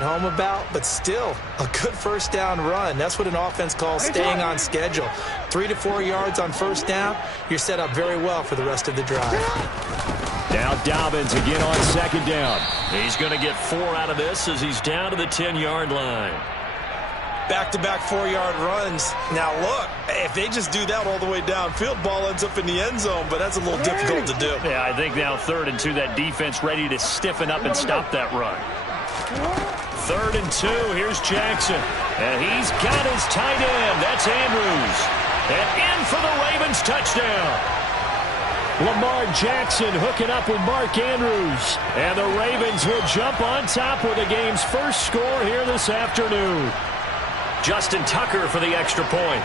home about, but still a good first down run. That's what an offense calls staying on schedule. 3 to 4 yards on first down, you're set up very well for the rest of the drive. Now Dobbins again on second down. He's going to get 4 out of this as he's down to the 10-yard line. Back-to-back 4-yard runs. Now look, if they just do that all the way downfield, ball ends up in the end zone, but that's a little difficult to do. Yeah, I think now 3rd and 2, that defense ready to stiffen up and stop that run. 3rd and 2, here's Jackson. And he's got his tight end. That's Andrews. And in for the Ravens touchdown. Lamar Jackson hooking up with Mark Andrews. And the Ravens will jump on top with the game's first score here this afternoon. Justin Tucker for the extra point.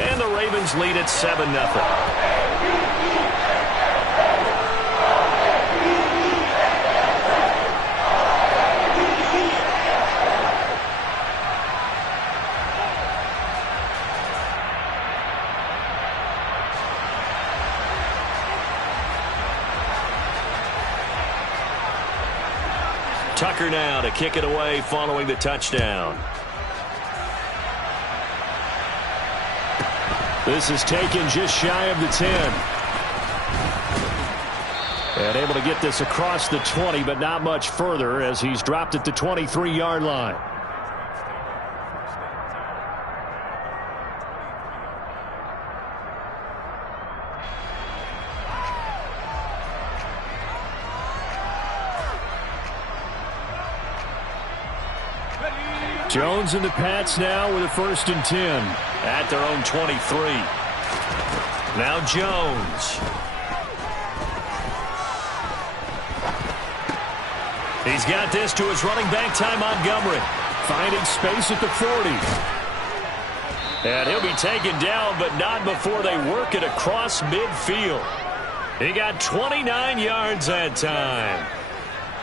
And the Ravens lead at 7-0. Tucker now to kick it away following the touchdown. This is taken just shy of the 10. And able to get this across the 20, but not much further as he's dropped at the 23-yard line. Jones and the Pats now with a 1st and 10 at their own 23. Now Jones. He's got this to his running back, Ty Montgomery. Finding space at the 40. And he'll be taken down, but not before they work it across midfield. He got 29 yards that time.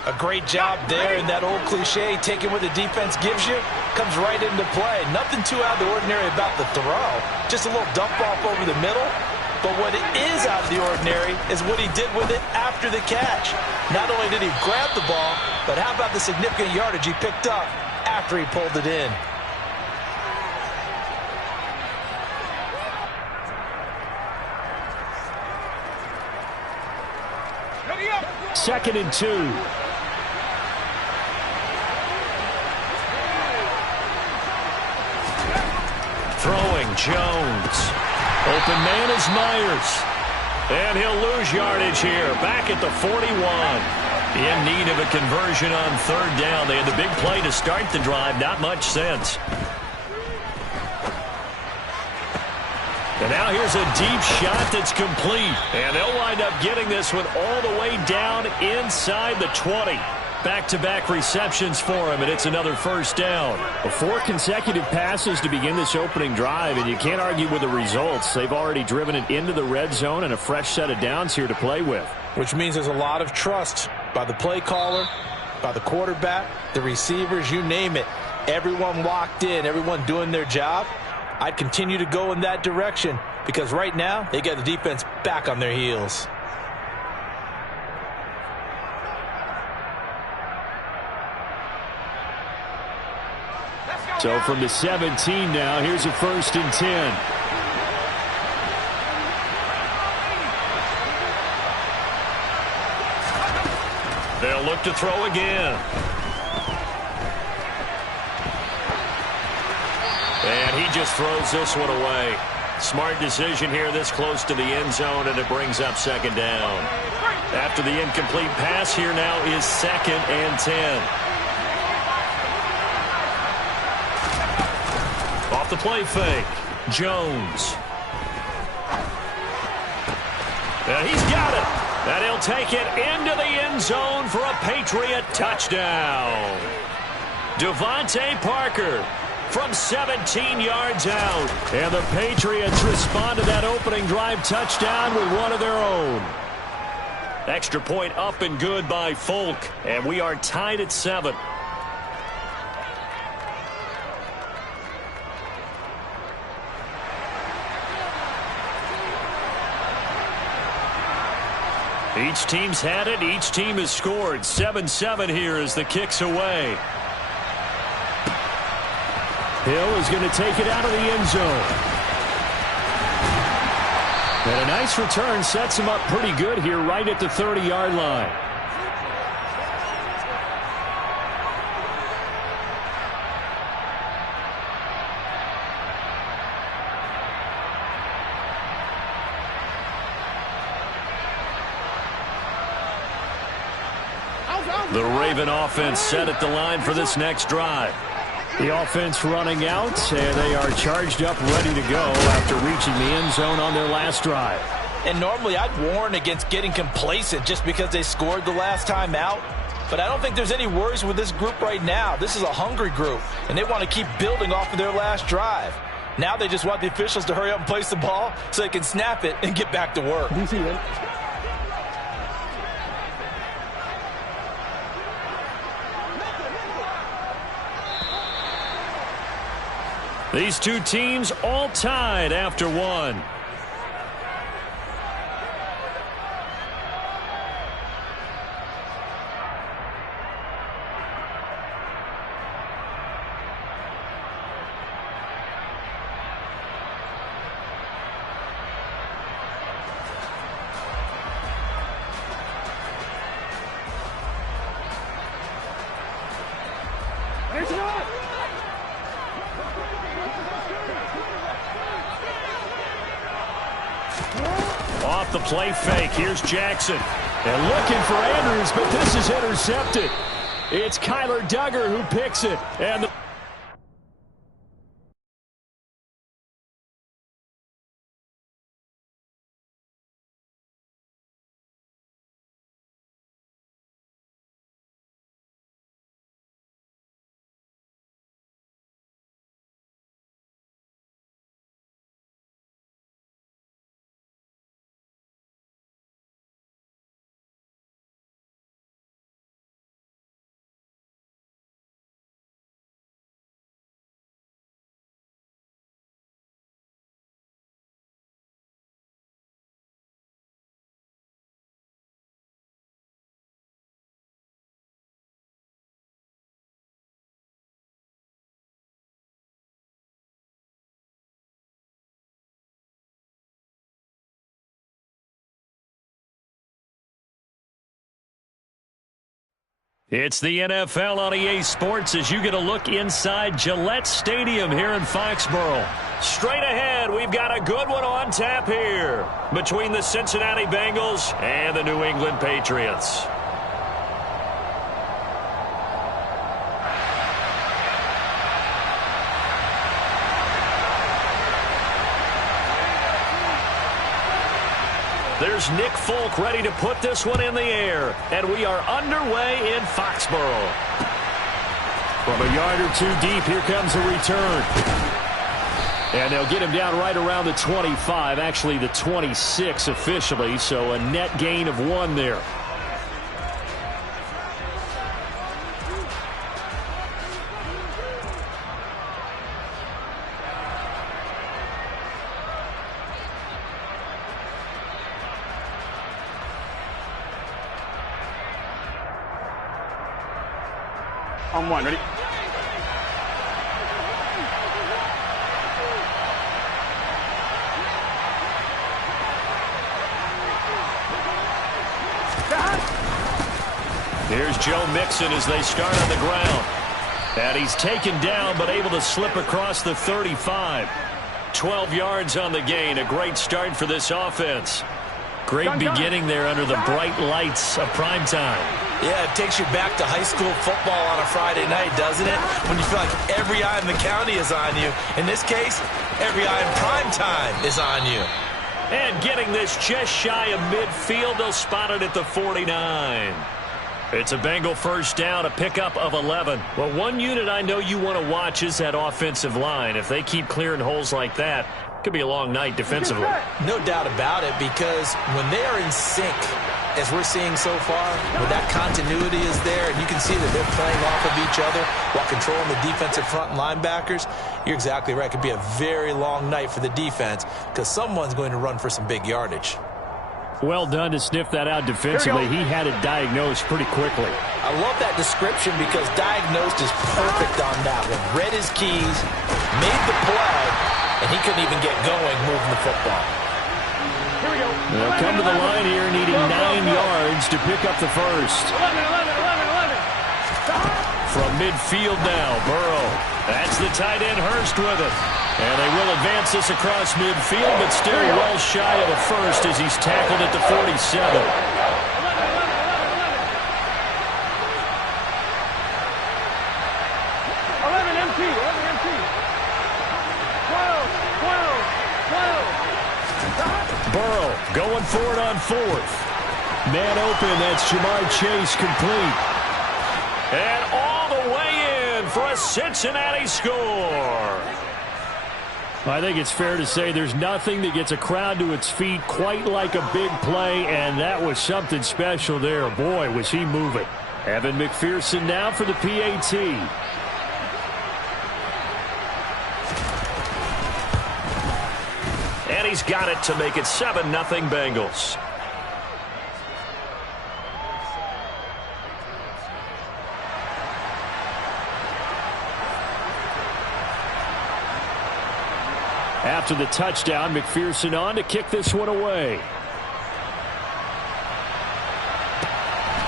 A great job there, and that old cliche, taking what the defense gives you, comes right into play. Nothing too out of the ordinary about the throw. Just a little dump off over the middle. But what is out of the ordinary is what he did with it after the catch. Not only did he grab the ball, but how about the significant yardage he picked up after he pulled it in. Second and 2. Throwing Jones. Open man is Myers. And he'll lose yardage here. Back at the 41. In need of a conversion on 3rd down. They had the big play to start the drive. Not much sense. And now here's a deep shot that's complete. And they'll wind up getting this one all the way down inside the 20. Back-to-back receptions for him, and it's another 1st down. 4 consecutive passes to begin this opening drive, and you can't argue with the results. They've already driven it into the red zone and a fresh set of downs here to play with. Which means there's a lot of trust by the play caller, by the quarterback, the receivers, you name it. Everyone locked in, everyone doing their job. I'd continue to go in that direction because right now they got the defense back on their heels. So from the 17 now, here's a 1st and 10. They'll look to throw again. And he just throws this one away. Smart decision here this close to the end zone, and it brings up 2nd down. After the incomplete pass, here now is 2nd and 10. Off the play fake, Jones. And he's got it. And he'll take it into the end zone for a Patriot touchdown. Devontae Parker from 17 yards out. And the Patriots respond to that opening drive touchdown with one of their own. Extra point up and good by Folk. And we are tied at 7. Each team's had it. Each team has scored. 7-7 here as the kick's away. Hill is going to take it out of the end zone. And a nice return sets him up pretty good here right at the 30-yard line. The Raven offense set at the line for this next drive. The offense running out, and they are charged up, ready to go after reaching the end zone on their last drive. And normally I'd warn against getting complacent just because they scored the last time out. But I don't think there's any worries with this group right now. This is a hungry group, and they want to keep building off of their last drive. Now they just want the officials to hurry up and place the ball so they can snap it and get back to work. These two teams all tied after one. Off the play fake, here's Jackson. And looking for Andrews, but this is intercepted. It's Kyler Duggar who picks it. And the It's the NFL on EA Sports as you get a look inside Gillette Stadium here in Foxborough. Straight ahead, we've got a good one on tap here between the Cincinnati Bengals and the New England Patriots. There's Nick Folk ready to put this one in the air. And we are underway in Foxborough. From a yard or two deep, here comes a return. And they'll get him down right around the 25, actually the 26 officially, so a net gain of 1 there. On one, ready? Here's Joe Mixon as they start on the ground. And he's taken down but able to slip across the 35. 12 yards on the gain. A great start for this offense. Great beginning there under the bright lights of primetime. Yeah, it takes you back to high school football on a Friday night, doesn't it? When you feel like every eye in the county is on you. In this case, every eye in primetime is on you. And getting this just shy of midfield, they'll spot it at the 49. It's a Bengal first down, a pickup of 11. Well, one unit I know you want to watch is that offensive line. If they keep clearing holes like that, it could be a long night defensively. No doubt about it, because when they are in sync, as we're seeing so far, when that continuity is there, and you can see that they're playing off of each other while controlling the defensive front and linebackers, you're exactly right. It could be a very long night for the defense because someone's going to run for some big yardage. Well done to sniff that out defensively. He had it diagnosed pretty quickly. I love that description because diagnosed is perfect on that one. Read his keys, made the play, and he couldn't even get going moving the football. Here we go. They'll come to the line here needing 9 yards to pick up the first. 11. From midfield now, Burrow. That's the tight end Hurst with it. And they will advance this across midfield, but still well shy of a first as he's tackled at the 47. 11 MT. 12. Burrow going for it on fourth. Man open, that's Jamar Chase complete. And all the way in for a Cincinnati score. I think it's fair to say there's nothing that gets a crowd to its feet quite like a big play, and that was something special there. Boy, was he moving. Evan McPherson now for the PAT. And he's got it to make it 7-0 Bengals. After the touchdown, McPherson on to kick this one away.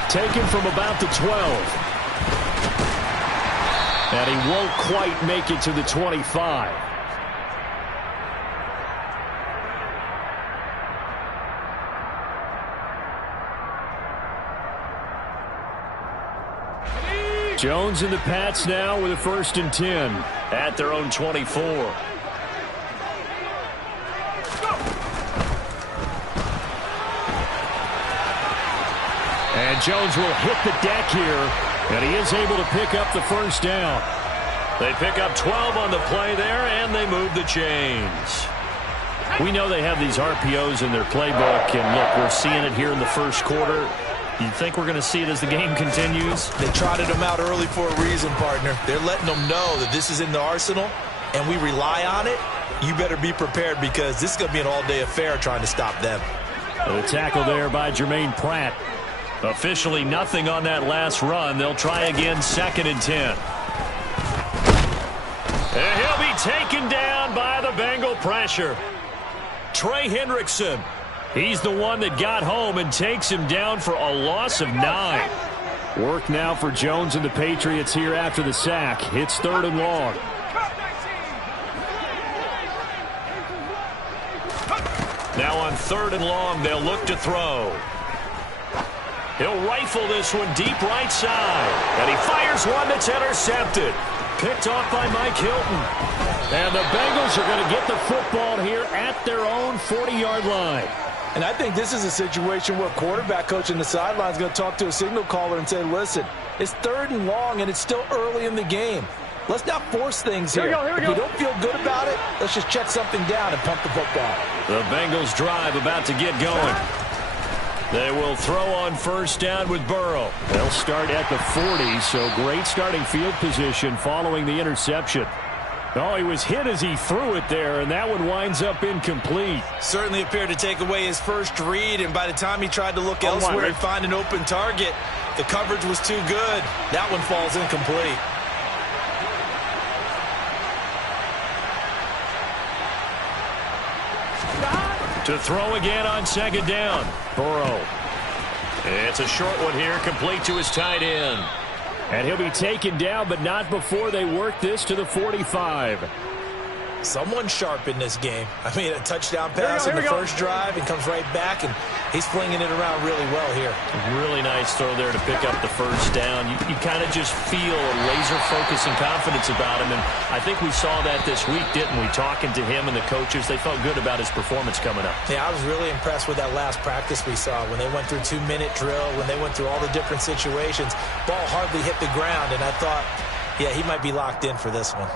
Taken from about the 12. And he won't quite make it to the 25. Jones and the Pats now with a 1st and 10 at their own 24. And Jones will hit the deck here, and he is able to pick up the first down. They pick up 12 on the play there, and they move the chains. We know they have these RPOs in their playbook, and look, we're seeing it here in the first quarter. You think we're going to see it as the game continues? They trotted them out early for a reason, partner. They're letting them know that this is in the arsenal, and we rely on it. You better be prepared because this is going to be an all-day affair trying to stop them. The tackle there by Jermaine Pratt. Officially nothing on that last run. They'll try again, 2nd and 10. And he'll be taken down by the Bengal pressure. Trey Hendrickson. He's the one that got home and takes him down for a loss of 9. Work now for Jones and the Patriots here after the sack. It's 3rd and long. Now on 3rd and long, they'll look to throw. He'll rifle this one deep right side. And he fires one that's intercepted. Picked off by Mike Hilton. And the Bengals are going to get the football here at their own 40-yard line. And I think this is a situation where quarterback coach in the sideline is going to talk to a signal caller and say, listen, it's 3rd and long and it's still early in the game. Let's not force things here. If we don't feel good about it, let's just check something down and pump the football. The Bengals drive about to get going. They will throw on 1st down with Burrow. They'll start at the 40, so great starting field position following the interception. Oh, he was hit as he threw it there, and that one winds up incomplete. Certainly appeared to take away his first read, and by the time he tried to look elsewhere and find an open target, the coverage was too good. That one falls incomplete. To throw again on 2nd down. Burrow. It's a short one here, complete to his tight end. And he'll be taken down, but not before they work this to the 45. Someone sharp in this game. I mean, a touchdown pass in the first drive and comes right back, and he's flinging it around really well here. Really nice throw there to pick up the 1st down. You kind of just feel a laser focus and confidence about him, and I think we saw that this week, didn't we? Talking to him and the coaches, they felt good about his performance coming up. Yeah, I was really impressed with that last practice we saw when they went through 2-minute drill, when they went through all the different situations. Ball hardly hit the ground, and I thought, yeah, he might be locked in for this one.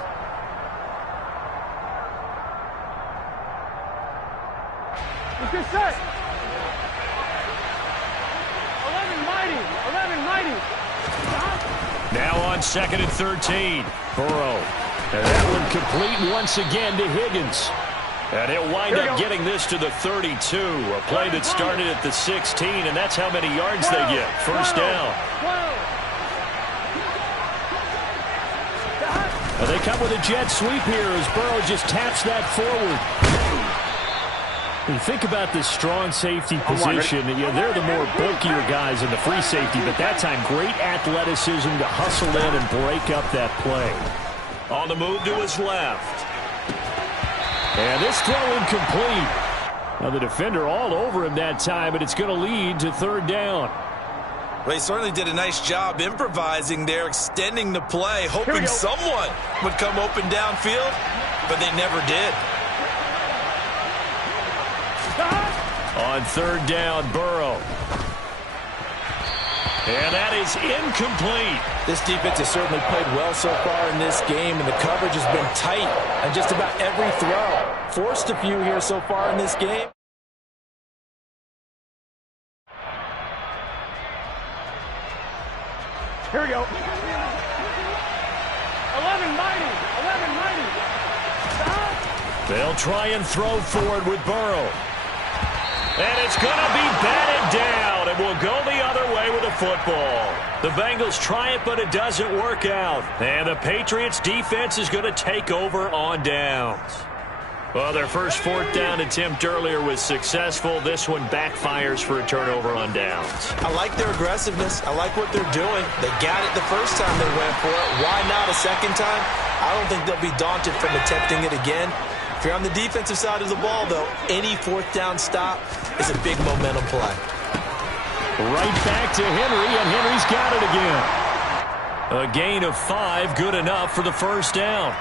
Get set. 11 mighty. Now on 2nd and 13. Burrow. And that one complete once again to Higgins. And he'll wind up getting this to the 32. A play that started at the 16, and that's how many yards they get. First down. Well, they come with a jet sweep here as Burrow just taps that forward. When you think about this strong safety position, they're the more bulkier guys in the free safety, but that time great athleticism to hustle in and break up that play. On the move to his left. And this throw incomplete. Now the defender all over him that time, and it's going to lead to third down. Well, he certainly did a nice job improvising there, extending the play, hoping someone would come open downfield, but they never did. On third down, Burrow. And that is incomplete. This defense has certainly played well so far in this game, and the coverage has been tight on just about every throw. Forced a few here so far in this game. Here we go. 11 mighty. 11 mighty. Stop. They'll try and throw forward with Burrow. And it's going to be batted down, and we'll go the other way with the football. The Bengals try it, but it doesn't work out. And the Patriots defense is going to take over on downs. Well, their first fourth down attempt earlier was successful. This one backfires for a turnover on downs. I like their aggressiveness. I like what they're doing. They got it the first time they went for it. Why not a second time? I don't think they'll be daunted from attempting it again. If you're on the defensive side of the ball, though, any fourth down stop is a big momentum play. Right back to Henry, and Henry's got it again. A gain of 5, good enough for the first down.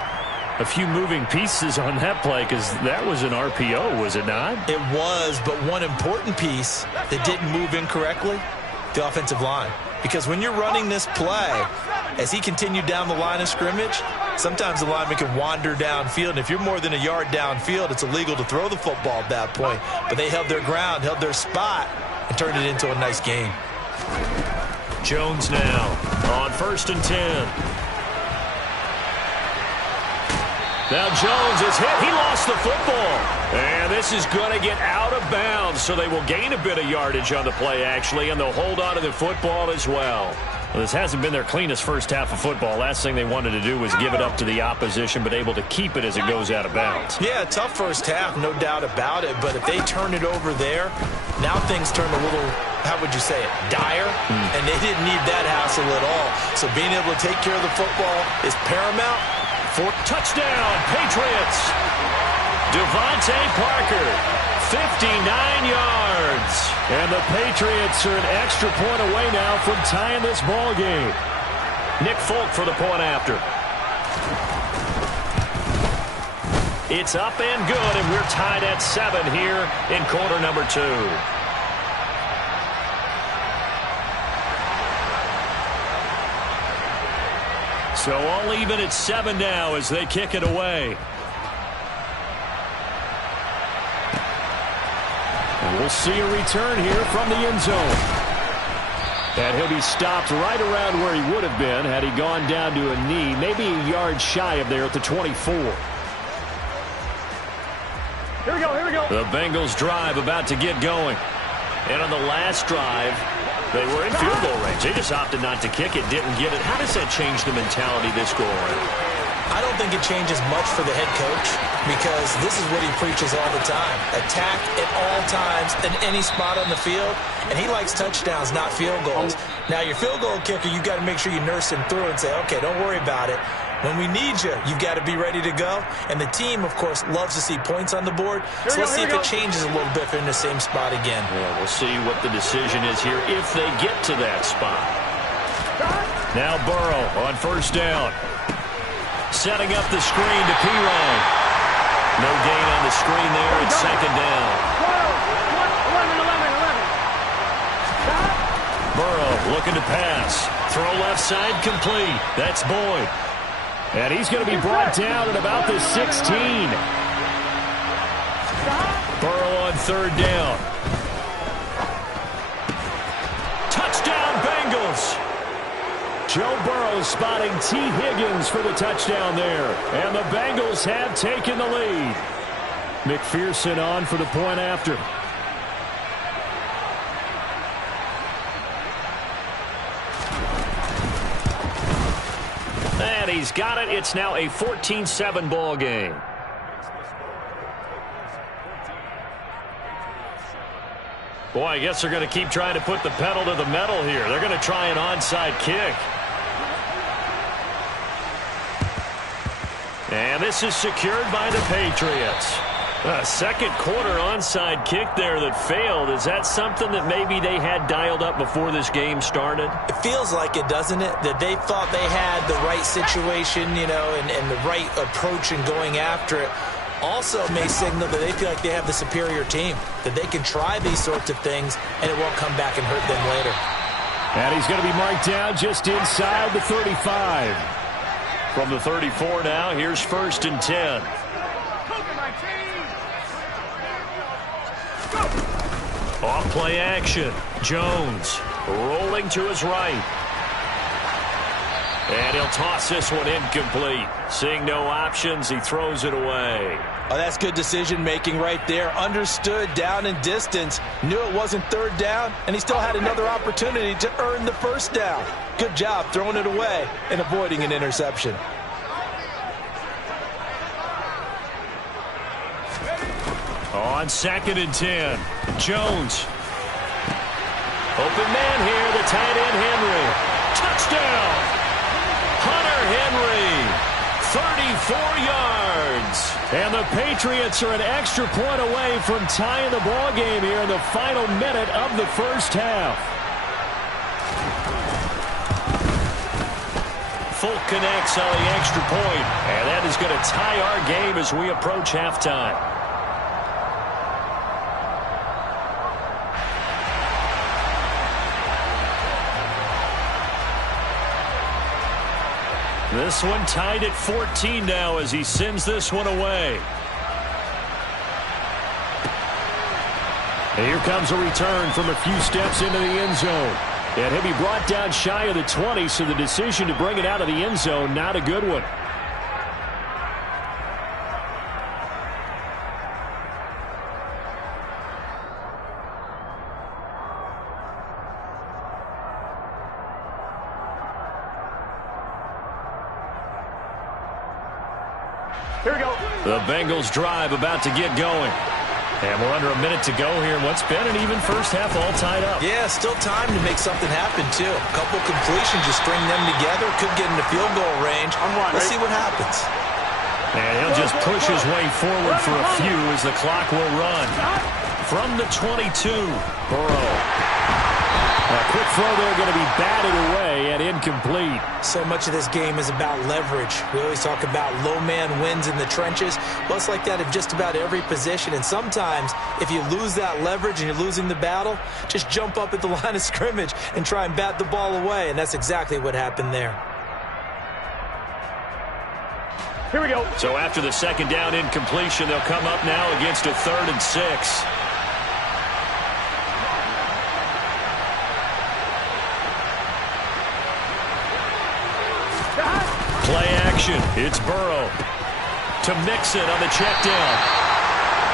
A few moving pieces on that play because that was an RPO, was it not? It was, but one important piece that didn't move incorrectly, the offensive line. Because when you're running this play, as he continued down the line of scrimmage, sometimes the lineman can wander downfield. And if you're more than a yard downfield, it's illegal to throw the football at that point. But they held their ground, held their spot, and turned it into a nice game. Jones now on 1st and 10. Now Jones is hit. He lost the football. And this is going to get out of bounds, so they will gain a bit of yardage on the play, actually, and they'll hold on to the football as well. Well, this hasn't been their cleanest first half of football. Last thing they wanted to do was give it up to the opposition, but able to keep it as it goes out of bounds. Yeah, tough first half, no doubt about it. But if they turn it over there, now things turn a little, how would you say it, dire? And they didn't need that hassle at all. So being able to take care of the football is paramount. For touchdown, Patriots. Devontae Parker, 59 yards. And the Patriots are an extra point away now from tying this ball game. Nick Folk for the point after. It's up and good, and we're tied at 7 here in quarter number 2. So all even at 7 now as they kick it away. And we'll see a return here from the end zone. And he'll be stopped right around where he would have been had he gone down to a knee, maybe a yard shy of there at the 24. Here we go, here we go. The Bengals drive about to get going. And on the last drive, they were in field goal range. They just opted not to kick it, didn't get it. How does that change the mentality this go around? I don't think it changes much for the head coach because this is what he preaches all the time. Attack at all times in any spot on the field, and he likes touchdowns, not field goals. Now, your field goal kicker, you've got to make sure you nurse him through and say, okay, don't worry about it. When we need you, you've got to be ready to go. And the team, of course, loves to see points on the board. So let's see if it changes a little bit if they're in the same spot again. Yeah, we'll see what the decision is here if they get to that spot. Now Burrow on 1st down. Setting up the screen to Pirine. No gain on the screen there. It's 2nd down. 11. Burrow looking to pass. Throw left side complete. That's Boyd. And he's going to be brought down at about the 16. Burrow on 3rd down. Touchdown, Bengals. Joe Burrow spotting T. Higgins for the touchdown there. And the Bengals have taken the lead. McPherson on for the point after. And he's got it. It's now a 14-7 ball game. Boy, I guess they're going to keep trying to put the pedal to the metal here. They're going to try an onside kick. And this is secured by the Patriots. A second quarter onside kick there that failed. Is that something that maybe they had dialed up before this game started? It feels like it, doesn't it? That they thought they had the right situation, you know, and the right approach in going after it. Also may signal that they feel like they have the superior team, that they can try these sorts of things and it won't come back and hurt them later. And he's going to be marked down just inside the 35. From the 34 now, here's 1st and 10. Off play action. Jones rolling to his right. And he'll toss this one incomplete. Seeing no options, he throws it away. Oh, that's good decision-making right there. Understood down and distance. Knew it wasn't 3rd down, and he still had another opportunity to earn the 1st down. Good job throwing it away and avoiding an interception. On 2nd and 10, Jones. Open man here, the tight end Henry. Touchdown! Hunter Henry, 34 yards. And the Patriots are an extra point away from tying the ball game here in the final minute of the 1st half. Folk connects on the extra point, and that is going to tie our game as we approach halftime. This one tied at 14 now as he sends this one away. And here comes a return from a few steps into the end zone. And he'll be brought down shy of the 20, so the decision to bring it out of the end zone, not a good one. Here we go. The Bengals drive about to get going. And we're under a minute to go here in what's been an even first half all tied up. Yeah, still time to make something happen, too. A couple completions, just string them together. Could get into field goal range. Let's see what happens. And he'll just push his way forward for a few as the clock will run. From the 22, Burrow. A quick throw there, going to be batted away and incomplete. So much of this game is about leverage. We always talk about low man wins in the trenches. Well, it's like that in just about every position. And sometimes, if you lose that leverage and you're losing the battle, just jump up at the line of scrimmage and try and bat the ball away. And that's exactly what happened there. Here we go. So after the 2nd down incompletion, they'll come up now against a 3rd and 6. Play action. It's Burrow to Mixon on the check down.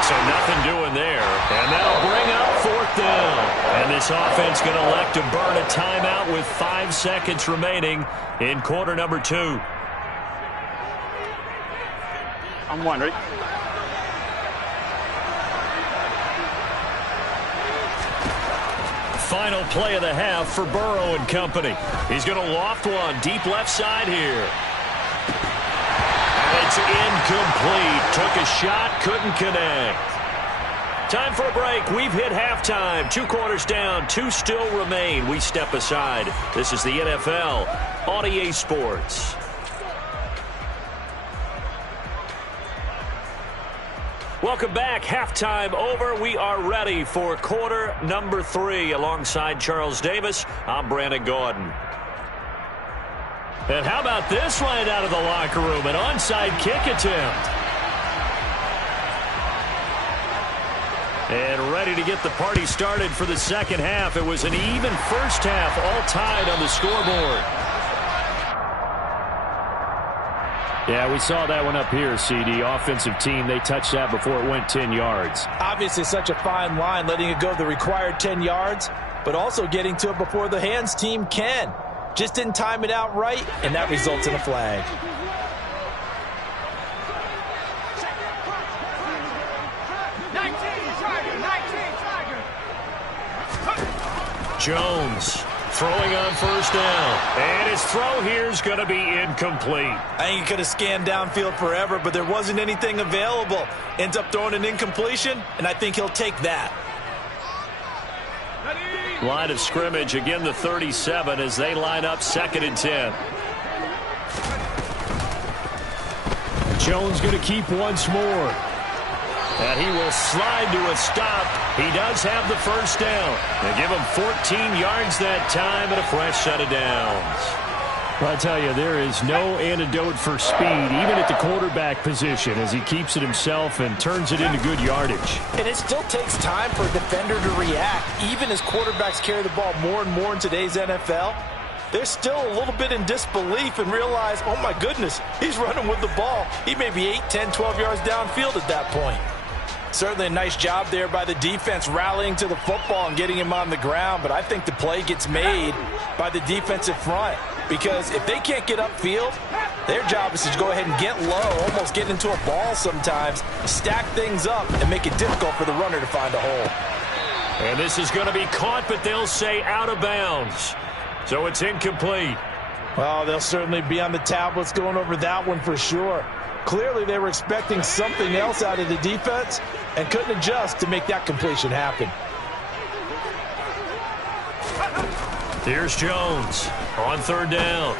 So nothing doing there. And that'll bring up 4th down. And this offense going to elect to burn a timeout with 5 seconds remaining in quarter number 2. I'm one, ready? Final play of the half for Burrow and company. He's going to loft one deep left side here. And it's incomplete. Took a shot, couldn't connect. Time for a break. We've hit halftime. 2 quarters down, 2 still remain. We step aside. This is the NFL on EA Sports. Welcome back. Halftime over. We are ready for quarter number 3. Alongside Charles Davis, I'm Brandon Gaudin. And how about this right out of the locker room? An onside kick attempt. And ready to get the party started for the 2nd half. It was an even first half, all tied on the scoreboard. Yeah, we saw that one up here, CD. Offensive team, they touched that before it went 10 yards. Obviously such a fine line, letting it go the required 10 yards, but also getting to it before the hands team can. Just didn't time it out right, and that results in a flag. Jones throwing on first down. And his throw here is going to be incomplete. I think he could have scanned downfield forever, but there wasn't anything available. Ends up throwing an incompletion, and I think he'll take that. Line of scrimmage, again the 37 as they line up 2nd and 10. Jones going to keep once more. And he will slide to a stop. He does have the first down. They give him 14 yards that time and a fresh set of downs. Well, I tell you, there is no antidote for speed, even at the quarterback position, as he keeps it himself and turns it into good yardage. And it still takes time for a defender to react. Even as quarterbacks carry the ball more and more in today's NFL, they're still a little bit in disbelief and realize, oh my goodness, he's running with the ball. He may be 8, 10, 12 yards downfield at that point. Certainly a nice job there by the defense rallying to the football and getting him on the ground, but I think the play gets made by the defensive front because if they can't get upfield, their job is to go ahead and get low, almost get into a ball sometimes, stack things up, and make it difficult for the runner to find a hole. And this is going to be caught, but they'll say out of bounds. So it's incomplete. Well, they'll certainly be on the tablets going over that one for sure. Clearly, they were expecting something else out of the defense and couldn't adjust to make that completion happen. Here's Jones on 3rd down.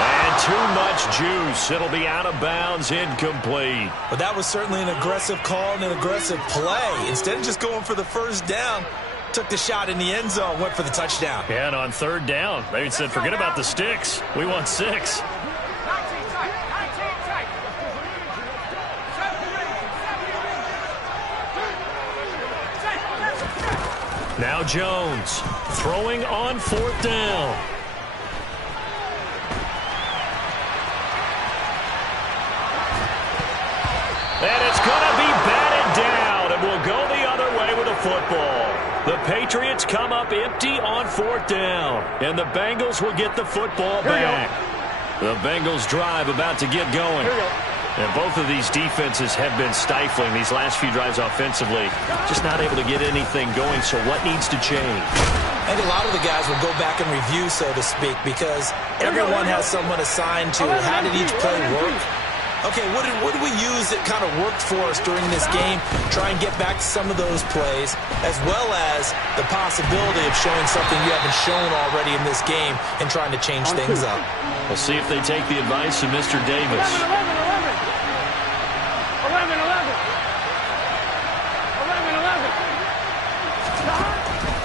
And too much juice. It'll be out of bounds, incomplete. But that was certainly an aggressive call and an aggressive play. Instead of just going for the first down, took the shot in the end zone, went for the touchdown. Yeah, and on 3rd down, they said, forget about the sticks. We want 6. Now Jones throwing on 4th down. And it's going to be batted down, and we'll go the other way with the football. The Patriots come up empty on 4th down, and the Bengals will get the football back. The Bengals drive about to get going. And both of these defenses have been stifling these last few drives offensively. Just not able to get anything going, so what needs to change? I think a lot of the guys will go back and review, so to speak, because everyone has someone assigned to how did each play work. Okay, what did we use that kind of worked for us during this game? Try and get back to some of those plays, as well as the possibility of showing something you haven't shown already in this game and trying to change things up. We'll see if they take the advice of Mr. Davis. 11.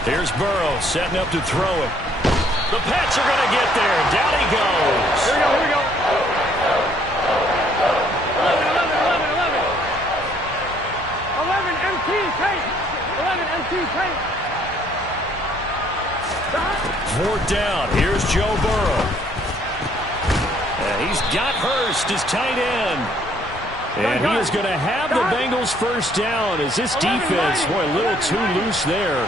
Here's Burrow setting up to throw it. The Pats are going to get there. Down he goes. Here we go. 11 MT tape. 11 MT tape. 4th down. Here's Joe Burrow. And he's got Hurst as tight end. And he is going to have the Bengals first down as this defense, boy, a little too loose there.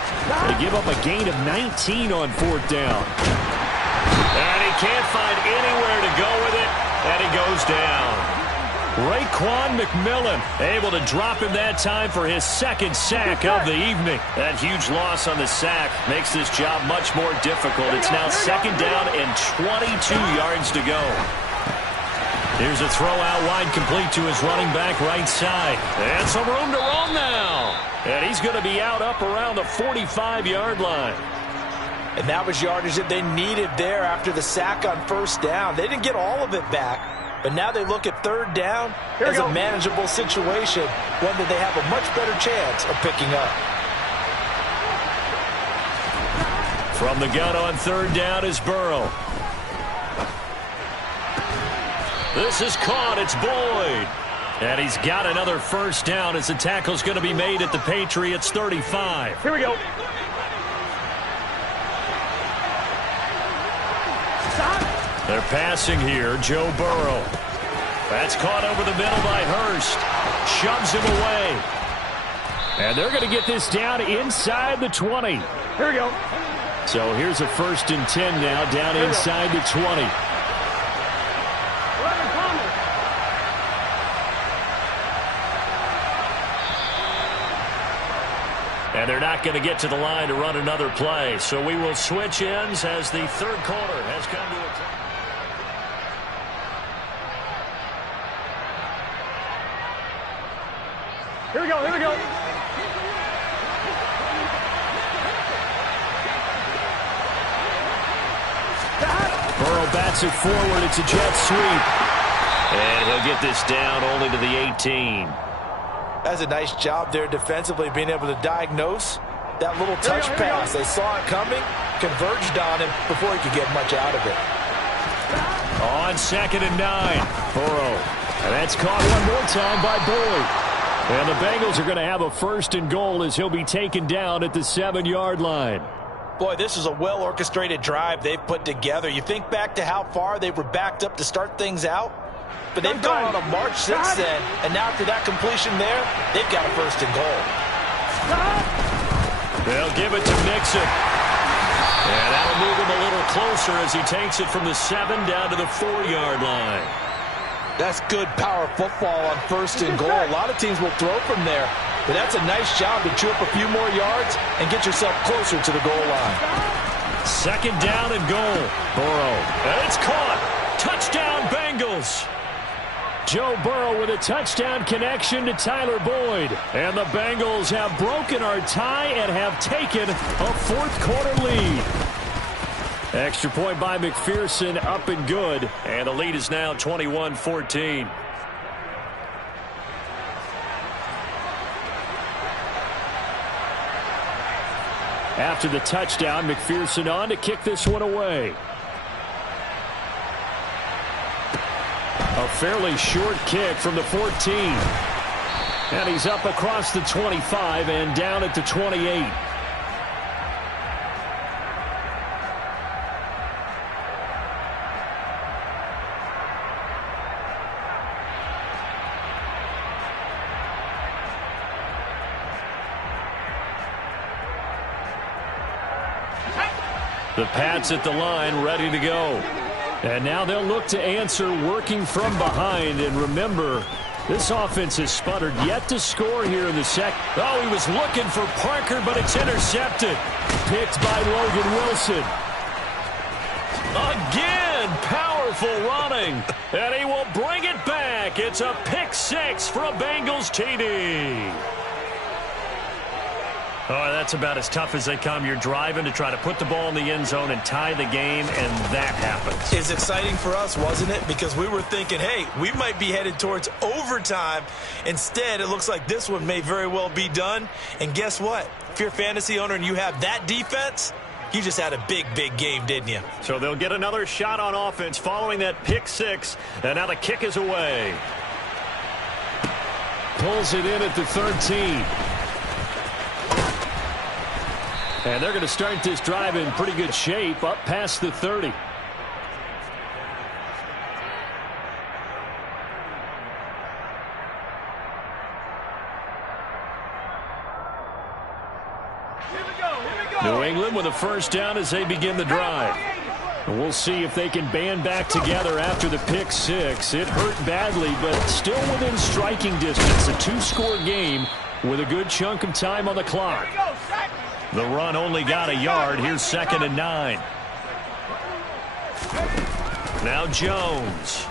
They give up a gain of 19 on 4th down. And he can't find anywhere to go with it, and he goes down. Raekwon McMillan able to drop him that time for his 2nd sack of the evening. That huge loss on the sack makes this job much more difficult. It's now 2nd down and 22 yards to go. Here's a throw out wide, complete to his running back right side. And some room to roam now. And he's going to be out up around the 45-yard line. And that was yardage that they needed there after the sack on 1st down. They didn't get all of it back, but now they look at 3rd down as a manageable situation, one that they have a much better chance of picking up. From the gun on 3rd down is Burrow. This is caught. It's Boyd. And he's got another first down as the tackle's going to be made at the Patriots 35. Here we go. They're passing here. Joe Burrow. That's caught over the middle by Hurst. Shoves him away. And they're going to get this down inside the 20. Here we go. So here's a 1st and 10 now, down inside the 20. 11 Thomas. And they're not going to get to the line to run another play. So we will switch ends as the third quarter has come to a close. Here we go, here we go. Burrow bats it forward. It's a jet sweep. And he'll get this down only to the 18. That's a nice job there defensively, being able to diagnose that little touch pass. They saw it coming, converged on him before he could get much out of it. On 2nd and 9, Burrow. And that's caught one more time by Boyd. And the Bengals are going to have a 1st and goal as he'll be taken down at the 7-yard line. Boy, this is a well-orchestrated drive they've put together. You think back to how far they were backed up to start things out, but they've gone on a march since then, and now after that completion there, they've got a 1st and goal. They'll give it to Mixon. And that'll move him a little closer as he takes it from the 7 down to the 4-yard line. That's good power football on 1st and goal. A lot of teams will throw from there, but that's a nice job to chew up a few more yards and get yourself closer to the goal line. 2nd down and goal. Burrow. And it's caught. Touchdown, Bengals. Joe Burrow with a touchdown connection to Tyler Boyd. And the Bengals have broken our tie and have taken a 4th quarter lead. Extra point by McPherson, up and good. And the lead is now 21-14. After the touchdown, McPherson on to kick this one away. A fairly short kick from the 14. And he's up across the 25 and down at the 28. The Pats at the line, ready to go. And now they'll look to answer working from behind. And remember, this offense has sputtered yet to score here in the second. Oh, he was looking for Parker, but it's intercepted. Picked by Logan Wilson. Again, powerful running. And he will bring it back. It's a pick 6 for a Bengals TD. Oh, that's about as tough as they come. You're driving to try to put the ball in the end zone and tie the game, and that happens. It's exciting for us, wasn't it? Because we were thinking, hey, we might be headed towards overtime. Instead, it looks like this one may very well be done. And guess what? If you're a fantasy owner and you have that defense, you just had a big, big game, didn't you? So they'll get another shot on offense following that pick 6, and now the kick is away. Pulls it in at the 13. And they're going to start this drive in pretty good shape, up past the 30. New England with a 1st down as they begin the drive. And we'll see if they can band back together after the pick 6. It hurt badly, but still within striking distance. A 2-score game with a good chunk of time on the clock. The run only got a yard. Here's 2nd and 9. Now Jones.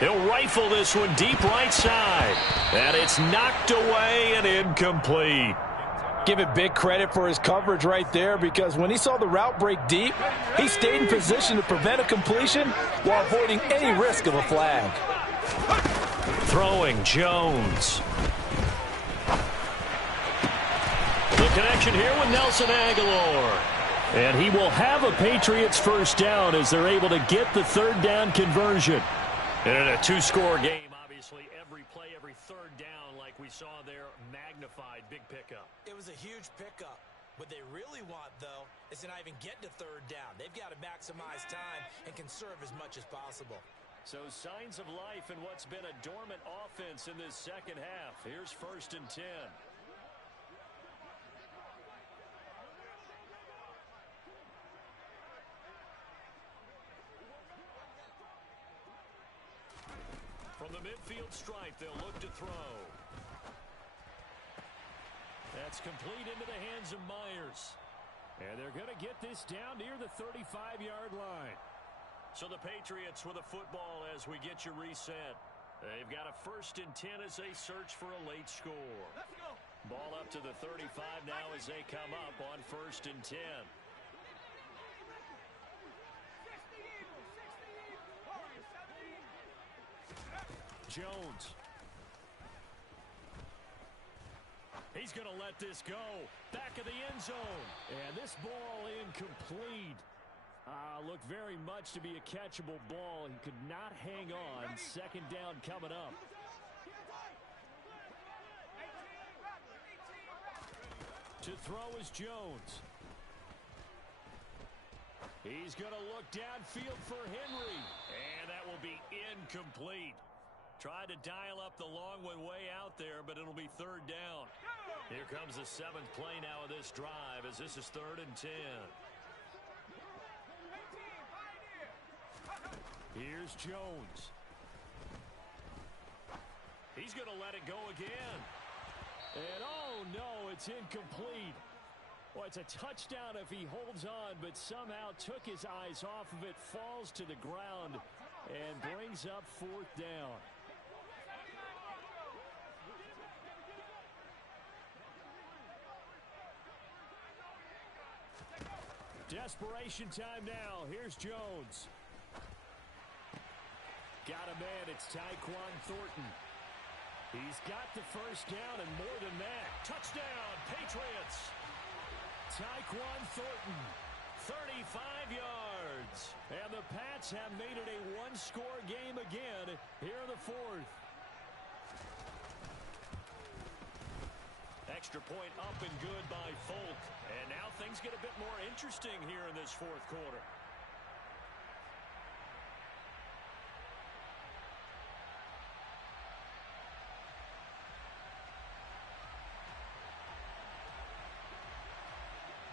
He'll rifle this one deep right side. And it's knocked away and incomplete. Give it big credit for his coverage right there, because when he saw the route break deep, he stayed in position to prevent a completion while avoiding any risk of a flag. Throwing Jones. The connection here with Nelson Aguilar. And he will have a Patriots 1st down as they're able to get the 3rd down conversion. And in a 2-score game, obviously, every play, every 3rd down, like we saw there, magnified, big pickup. It was a huge pickup. What they really want, though, is to not even get to third down. They've got to maximize time and conserve as much as possible. So signs of life in what's been a dormant offense in this second half. Here's 1st and 10. From the midfield stripe, they'll look to throw. That's complete into the hands of Myers. And they're going to get this down near the 35-yard line. So the Patriots with a football as we get you reset. They've got a 1st and 10 as they search for a late score. Let's go. Ball up to the 35 now as they come up on 1st and 10. 60 Eagles, 60 Eagles. Warriors, 70. Jones. He's going to let this go. Back of the end zone. And this ball incomplete. Looked very much to be a catchable ball. He could not hang on. 2nd down coming up. To throw is Jones. He's going to look downfield for Henry. And that will be incomplete. Tried to dial up the long one way out there, but it'll be 3rd down. Here comes the 7th play now of this drive as this is 3rd and 10. Here's Jones. He's going to let it go again. And oh no, it's incomplete. Well, it's a touchdown if he holds on, but somehow took his eyes off of it, falls to the ground, and brings up 4th down. Desperation time now. Here's Jones. Got a man. It's Tyquan Thornton. He's got the 1st down and more than that. Touchdown, Patriots. Tyquan Thornton, 35 yards. And the Pats have made it a one-score game again here in the 4th. Extra point up and good by Folk. And now things get a bit more interesting here in this 4th quarter.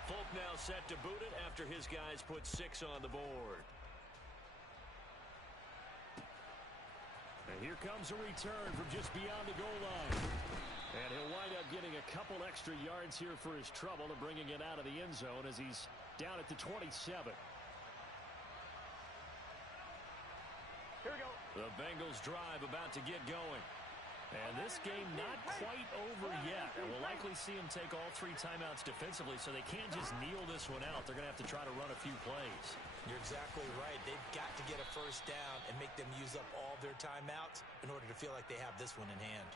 Folk now set to boot it after his guys put 6 on the board. And here comes a return from just beyond the goal line. And he'll wind up getting a couple extra yards here for his trouble and bringing it out of the end zone as he's down at the 27. Here we go. The Bengals drive about to get going. And this game not quite over yet. And we'll likely see them take all 3 timeouts defensively, so they can't just kneel this one out. They're going to have to try to run a few plays. You're exactly right. They've got to get a 1st down and make them use up all their timeouts in order to feel like they have this one in hand.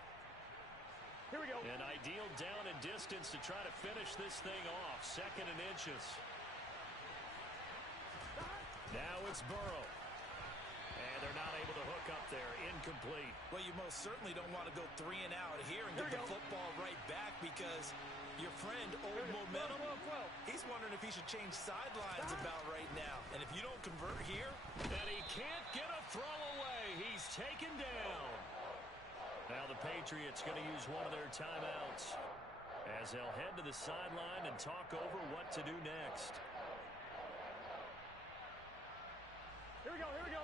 Here we go. An ideal down and distance to try to finish this thing off. 2nd and inches. Now it's Burrow. And they're not able to hook up there. Incomplete. Well, you most certainly don't want to go 3 and out here and get the football right back because your friend, Old Momentum, he's wondering if he should change sidelines about right now. And if you don't convert here, and he can't get a throw away. He's taken down. Now the Patriots going to use one of their timeouts as they'll head to the sideline and talk over what to do next. Here we go, here we go.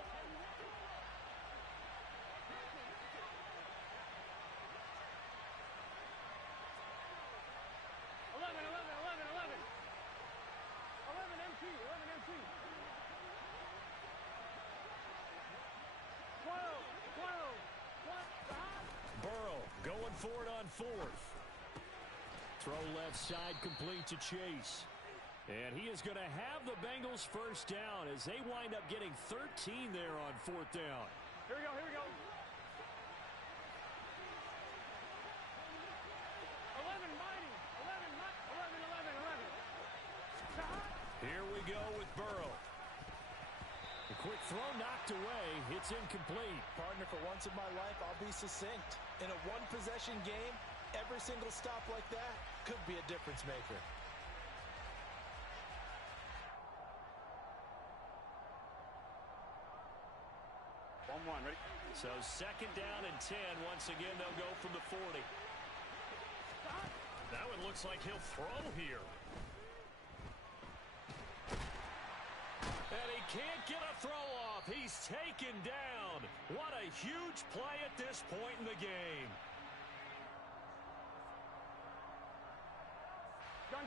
Burrow going for it on 4th. Throw left side complete to Chase. And he is going to have the Bengals 1st down as they wind up getting 13 there on 4th down. Here we go, here we go. 11 mighty. 11. Here we go with Burrow. A quick throw knocked away. It's incomplete. Partner, for once in my life, I'll be succinct. In a one-possession game, every single stop like that could be a difference maker. 1-1. Ready? So 2nd down and 10. Once again, they'll go from the 40. That one looks like he'll throw here. And he can't get a throw off. He's taken down. What a huge play at this point in the game.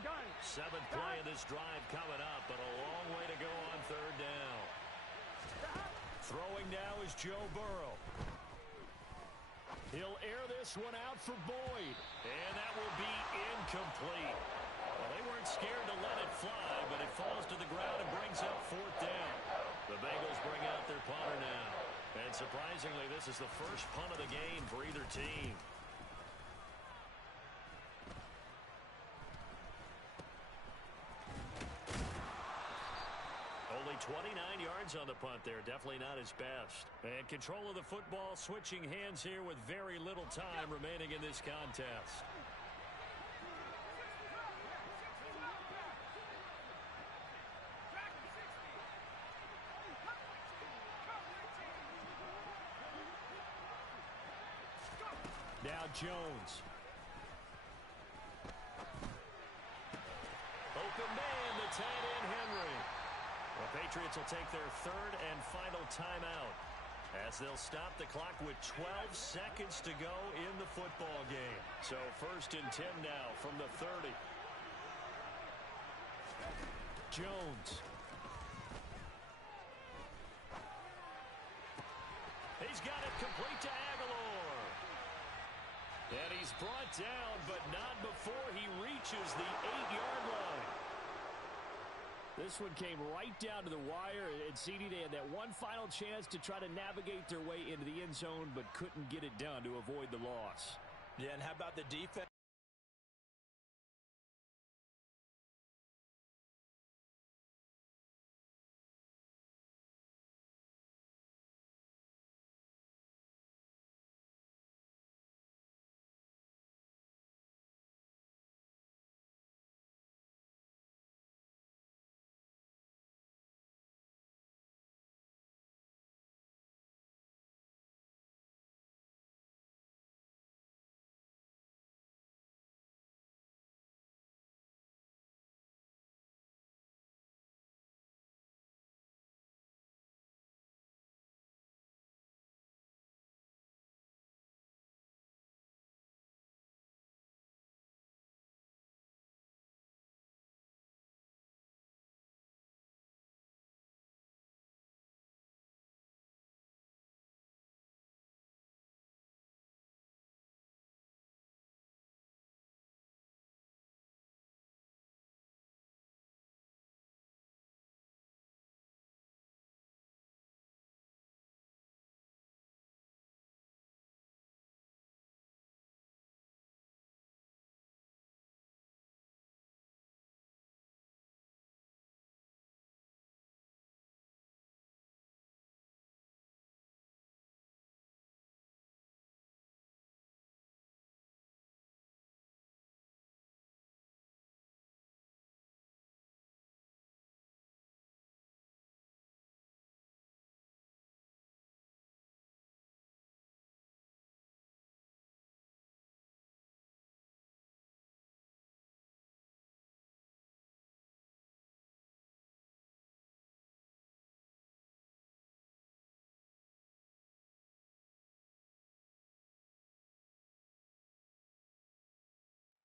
Gun. 7th play of this drive coming up, but a long way to go on 3rd down. Throwing now is Joe Burrow. He'll air this one out for Boyd. And that will be incomplete. Well, they weren't scared to let it fly, but it falls to the ground and brings up 4th down. The Bengals bring out their punter now. And surprisingly, this is the first punt of the game for either team. Only 29 yards on the punt there. Definitely not his best. And control of the football switching hands here with very little time remaining in this contest. Now Jones. Open man, the tight end Henry. The Patriots will take their 3rd and final timeout as they'll stop the clock with 12 seconds to go in the football game. So 1st and 10 now from the 30. Jones. He's got it complete to Aguilar. And he's brought down, but not before he reaches the 8-yard line. This one came right down to the wire, and CD, they had that one final chance to try to navigate their way into the end zone, but couldn't get it done to avoid the loss. Yeah, and how about the defense?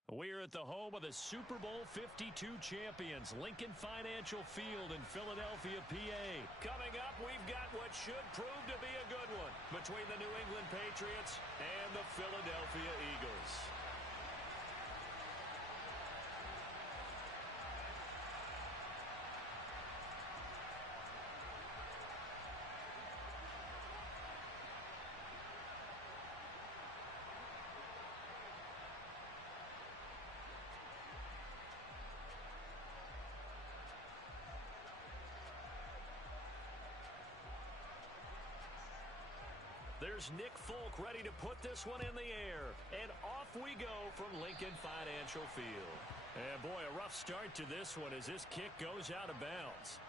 We're at the home of the Super Bowl 52 champions, Lincoln Financial Field in Philadelphia, PA. Coming up, we've got what should prove to be a good one between the New England Patriots and the Philadelphia Eagles. There's Nick Folk ready to put this one in the air. And off we go from Lincoln Financial Field. And boy, a rough start to this one as this kick goes out of bounds.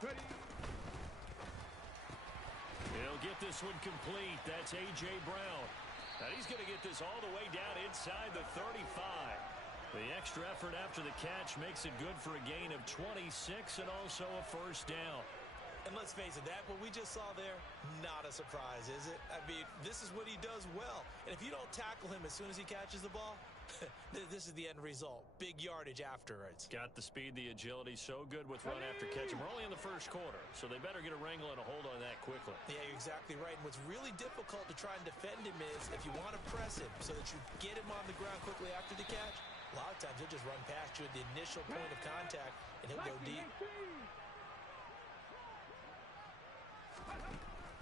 Ready. He'll get this one complete. That's A.J. Brown. And he's going to get this all the way down inside the 35. The extra effort after the catch makes it good for a gain of 26 and also a first down. And let's face it, that what we just saw there, not a surprise, is it? I mean, this is what he does well. And if you don't tackle him as soon as he catches the ball, this is the end result. Big yardage afterwards. Got the speed, the agility, so good with run after catch. And we're only in the first quarter, so they better get a wrangle and a hold on that quickly. Yeah, you're exactly right. And what's really difficult to try and defend him is if you want to press him so that you get him on the ground quickly after the catch, a lot of times he'll just run past you at the initial point of contact, and he'll go deep.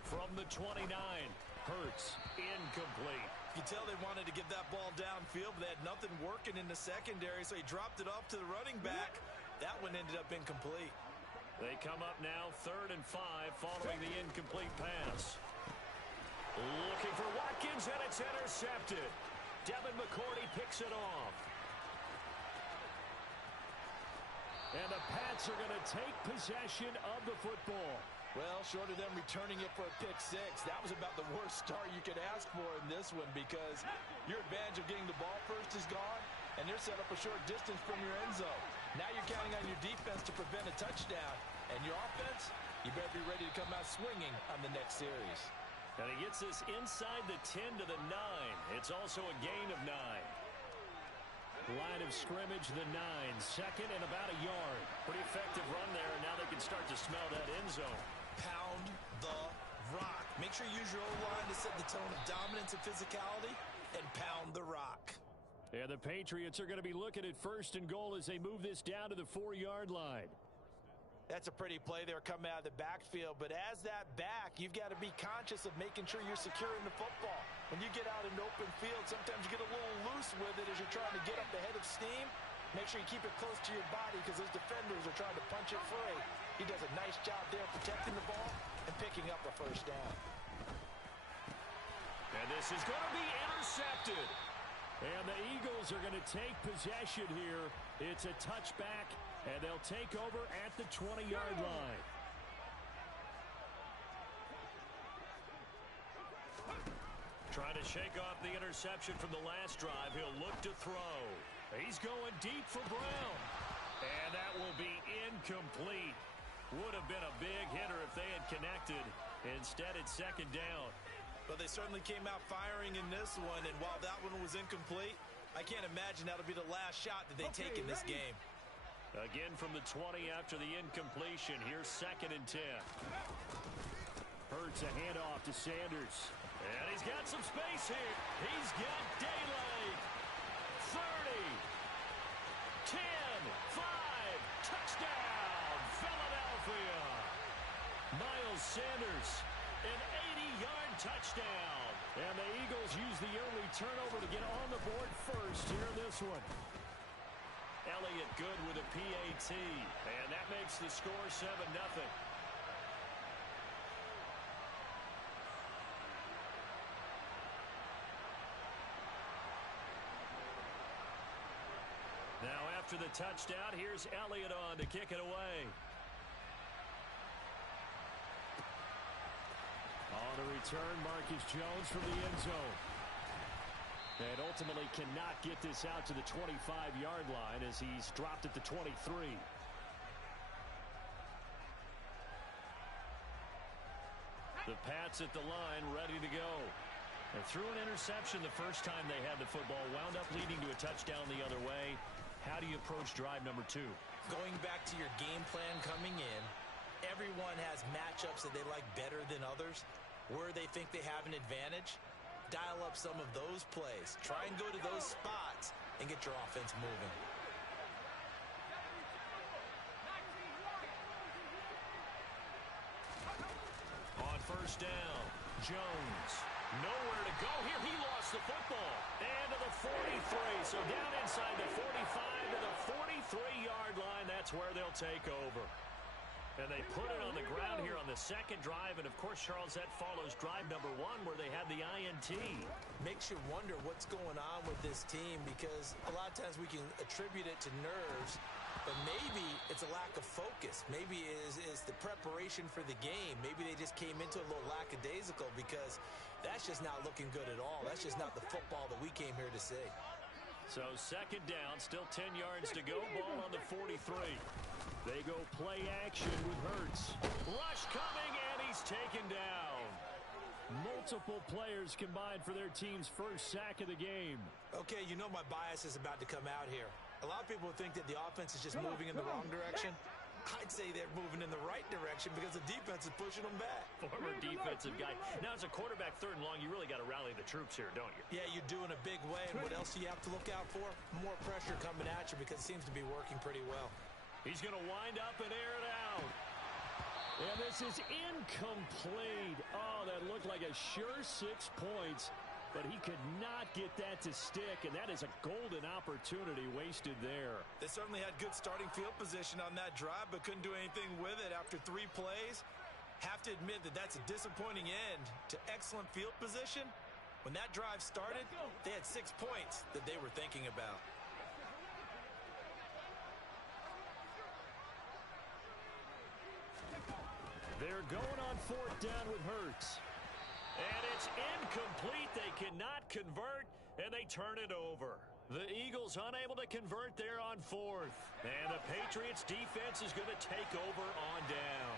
From the 29, Hurts, incomplete. You can tell they wanted to get that ball downfield, but they had nothing working in the secondary, so he dropped it off to the running back. That one ended up incomplete. They come up now 3rd and 5 following the incomplete pass. Looking for Watkins, and it's intercepted. Devin McCourty picks it off. And the Pats are going to take possession of the football. Well, short of them returning it for a pick six, that was about the worst start you could ask for in this one because your advantage of getting the ball first is gone, and they're set up a short distance from your end zone. Now you're counting on your defense to prevent a touchdown, and your offense, you better be ready to come out swinging on the next series. And he gets this inside the 10 to the 9. It's also a gain of 9. Line of scrimmage, the 9. Second and about a yard. Pretty effective run there, and now they can start to smell that end zone. Pound the rock. Make sure you use your O-line to set the tone of dominance and physicality, and pound the rock. Yeah, the Patriots are going to be looking at 1st and goal as they move this down to the 4-yard line. That's a pretty play there coming out of the backfield, but as that back, you've got to be conscious of making sure you're securing the football. When you get out in open field, sometimes you get a little loose with it as you're trying to get up the head of steam. Make sure you keep it close to your body because those defenders are trying to punch it free. He does a nice job there protecting the ball and picking up a first down. And this is going to be intercepted. And the Eagles are going to take possession here. It's a touchback, and they'll take over at the 20-yard line. Trying to shake off the interception from the last drive. He'll look to throw. He's going deep for Brown. And that will be incomplete. Would have been a big hitter if they had connected. Instead, it's 2nd down. But they certainly came out firing in this one, and while that one was incomplete, I can't imagine that'll be the last shot that they take in this game. Again from the 20 after the incompletion. Here's 2nd and 10. Hurts a handoff to Sanders. And he's got some space here. He's got daylight. 30, 10, 5, touchdown, Philadelphia. Miles Sanders, an 80-yard touchdown. And the Eagles use the early turnover to get on the board first here in this one. Elliott good with a PAT. And that makes the score 7-0. Now after the touchdown, here's Elliott on to kick it away. On the return, Marcus Jones from the end zone. And ultimately cannot get this out to the 25-yard line as he's dropped at the 23. The Pats at the line, ready to go. And threw an interception the first time they had the football, wound up leading to a touchdown the other way. How do you approach drive number 2? Going back to your game plan coming in, everyone has matchups that they like better than others. Where they think they have an advantage, dial up some of those plays. Try and go to those spots and get your offense moving. On 1st down, Jones. Nowhere to go here. He lost the football. And to the 43. So down inside the 45 to the 43-yard line. That's where they'll take over. And they put it on the ground here on the 2nd drive. And, of course, Charles, that follows drive number 1 where they had the INT. Makes you wonder what's going on with this team because a lot of times we can attribute it to nerves. but maybe it's a lack of focus. Maybe it's the preparation for the game. Maybe they just came into a little lackadaisical because that's just not looking good at all. That's just not the football that we came here to see. So second down, still 10 yards to go. Ball on the 43. They go play action with Hurts. Rush coming, and he's taken down. Multiple players combined for their team's first sack of the game. Okay, you know my bias is about to come out here. A lot of people think that the offense is just moving in the wrong direction. I'd say they're moving in the right direction because the defense is pushing them back. Former defensive guy. Now, as a quarterback, third and long, you really got to rally the troops here, don't you? Yeah, you do in a big way. And what else do you have to look out for? More pressure coming at you because it seems to be working pretty well. He's going to wind up and air it out. And this is incomplete. Oh, that looked like a sure 6 points. But he could not get that to stick, and that is a golden opportunity wasted there. They certainly had good starting field position on that drive, but couldn't do anything with it after 3 plays. Have to admit that that's a disappointing end to excellent field position. When that drive started, they had 6 points that they were thinking about. They're going on 4th down with Hurts. And it's incomplete. They cannot convert, and they turn it over. The Eagles unable to convert there on 4th. And the Patriots defense is going to take over on down.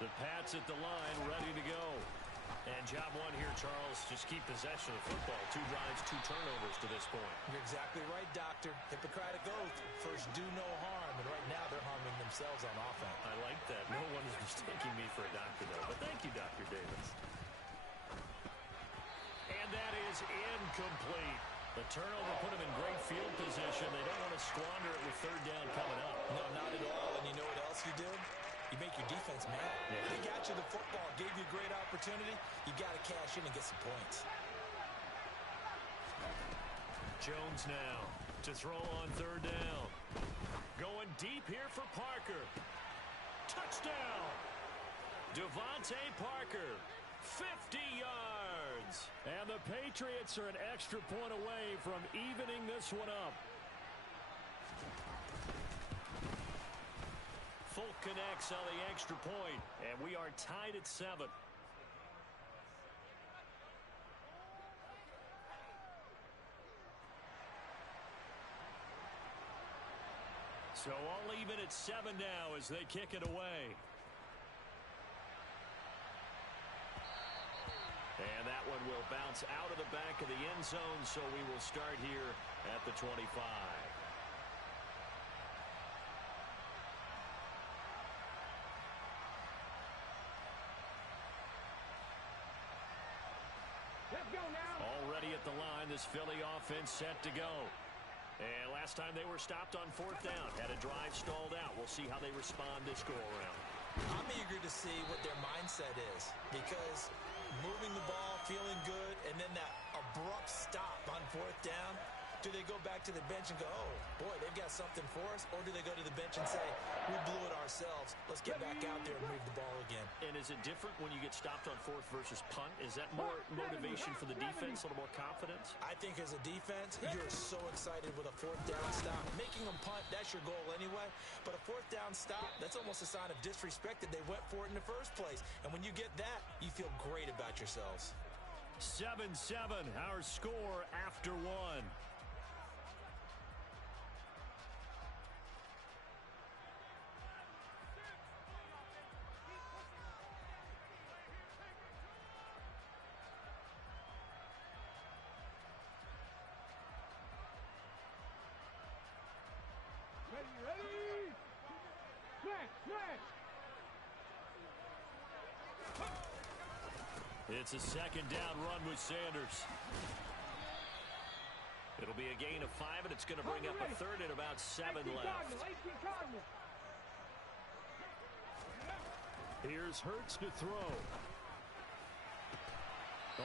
The Pats at the line ready to go. And job one here, Charles, just keep possession of the football. 2 drives, 2 turnovers to this point. You're exactly right, Doctor. Hippocratic oath. First, do no harm. And right now, they're harming themselves on offense. I like that. No one is mistaking me for a doctor, though. But thank you, Dr. Davis. And that is incomplete. The turnover put them in great field position. They don't want to squander it with 3rd down coming up. No, not at all. And you know what else you did? You make your defense mad. Yeah. They got you the football, gave you a great opportunity. You got to cash in and get some points. Jones now to throw on 3rd down. Going deep here for Parker. Touchdown! Devontae Parker. 50 yards. And the Patriots are an extra point away from evening this one up. Folk connects on the extra point, and we are tied at 7. So all even at 7 now as they kick it away. And that one will bounce out of the back of the end zone, so we will start here at the 25. Let's go now. Already at the line, this Philly offense set to go. And last time they were stopped on 4th down, had a drive stalled out. We'll see how they respond this go-around. I'm eager to see what their mindset is because moving the ball, feeling good, and then that abrupt stop on 4th down, do they go back to the bench and go, oh, boy, they've got something for us? Or do they go to the bench and say, we blew it ourselves. Let's get back out there and move the ball again. And is it different when you get stopped on 4th versus punt? Is that more motivation for the defense, a little more confidence? I think as a defense, you're so excited with a 4th down stop. Making them punt, that's your goal anyway. But a 4th down stop, that's almost a sign of disrespect that they went for it in the first place. And when you get that, you feel great about yourselves. 7-7, our score after 1. Ready? Smash! It's a 2nd down run with Sanders. It'll be a gain of 5, and it's going to bring up a 3rd and about 7 left. Here's Hurts to throw.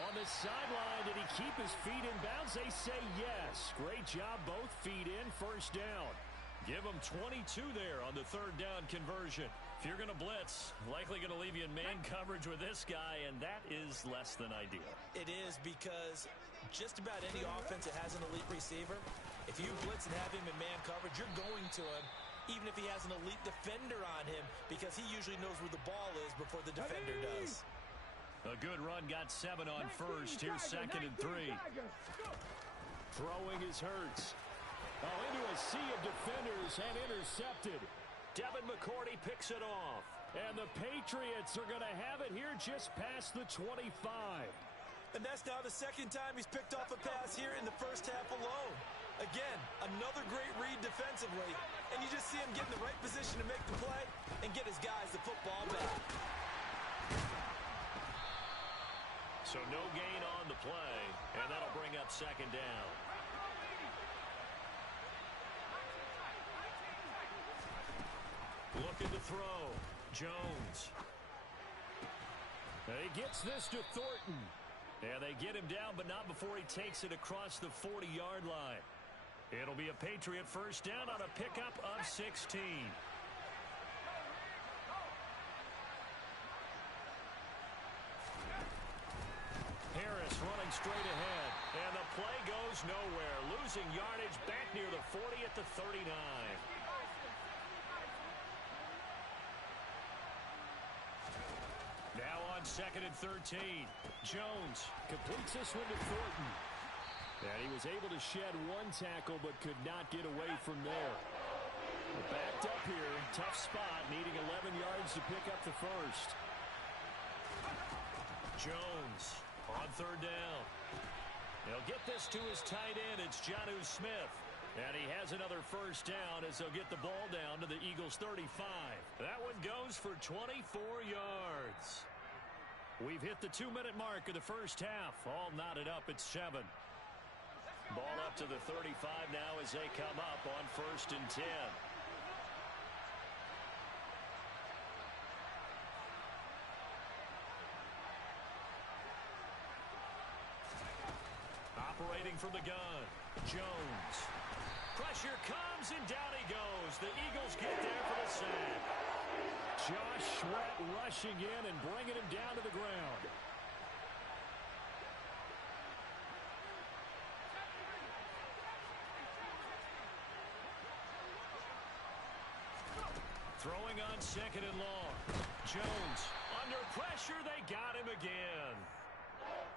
On the sideline, did he keep his feet in bounds? They say yes. Great job, both feet in, 1st down. Give them 22 there on the 3rd down conversion. If you're going to blitz, likely going to leave you in man coverage with this guy, and that is less than ideal. It is because just about any offense that has an elite receiver, if you blitz and have him in man coverage, you're going to him even if he has an elite defender on him, because he usually knows where the ball is before the defender does. A good run, got 7 on first. Here's 2nd and 3. Throwing is Hurts. Oh, into a sea of defenders and intercepted. Devin McCourty picks it off. And the Patriots are going to have it here just past the 25. And that's now the second time he's picked off a pass here in the first half alone. Again, another great read defensively, and you just see him get in the right position to make the play and get his guys the football back. So no gain on the play, and that'll bring up 2nd down. Looking to throw. Jones. He gets this to Thornton. And they get him down, but not before he takes it across the 40-yard line. It'll be a Patriot first down on a pickup of 16. Harris running straight ahead. And the play goes nowhere. Losing yardage back near the 40 at the 39. Now on 2nd and 13. Jones Completes this one to Thornton. And he was able to shed 1 tackle but could not get away from there. We're backed up here. Tough spot. Needing 11 yards to pick up the first. Jones on 3rd down. He'll get this to his tight end. It's Jonnu Smith. And he has another first down as they'll get the ball down to the Eagles' 35. That one goes for 24 yards. We've hit the 2-minute mark of the first half. All knotted up at 7. Ball up to the 35 now as they come up on 1st and 10. Operating from the gun. Jones. Pressure comes, and down he goes. The Eagles get there for the sack. Josh Sweat rushing in and bringing him down to the ground. Throwing on 2nd and long. Jones under pressure. They got him again.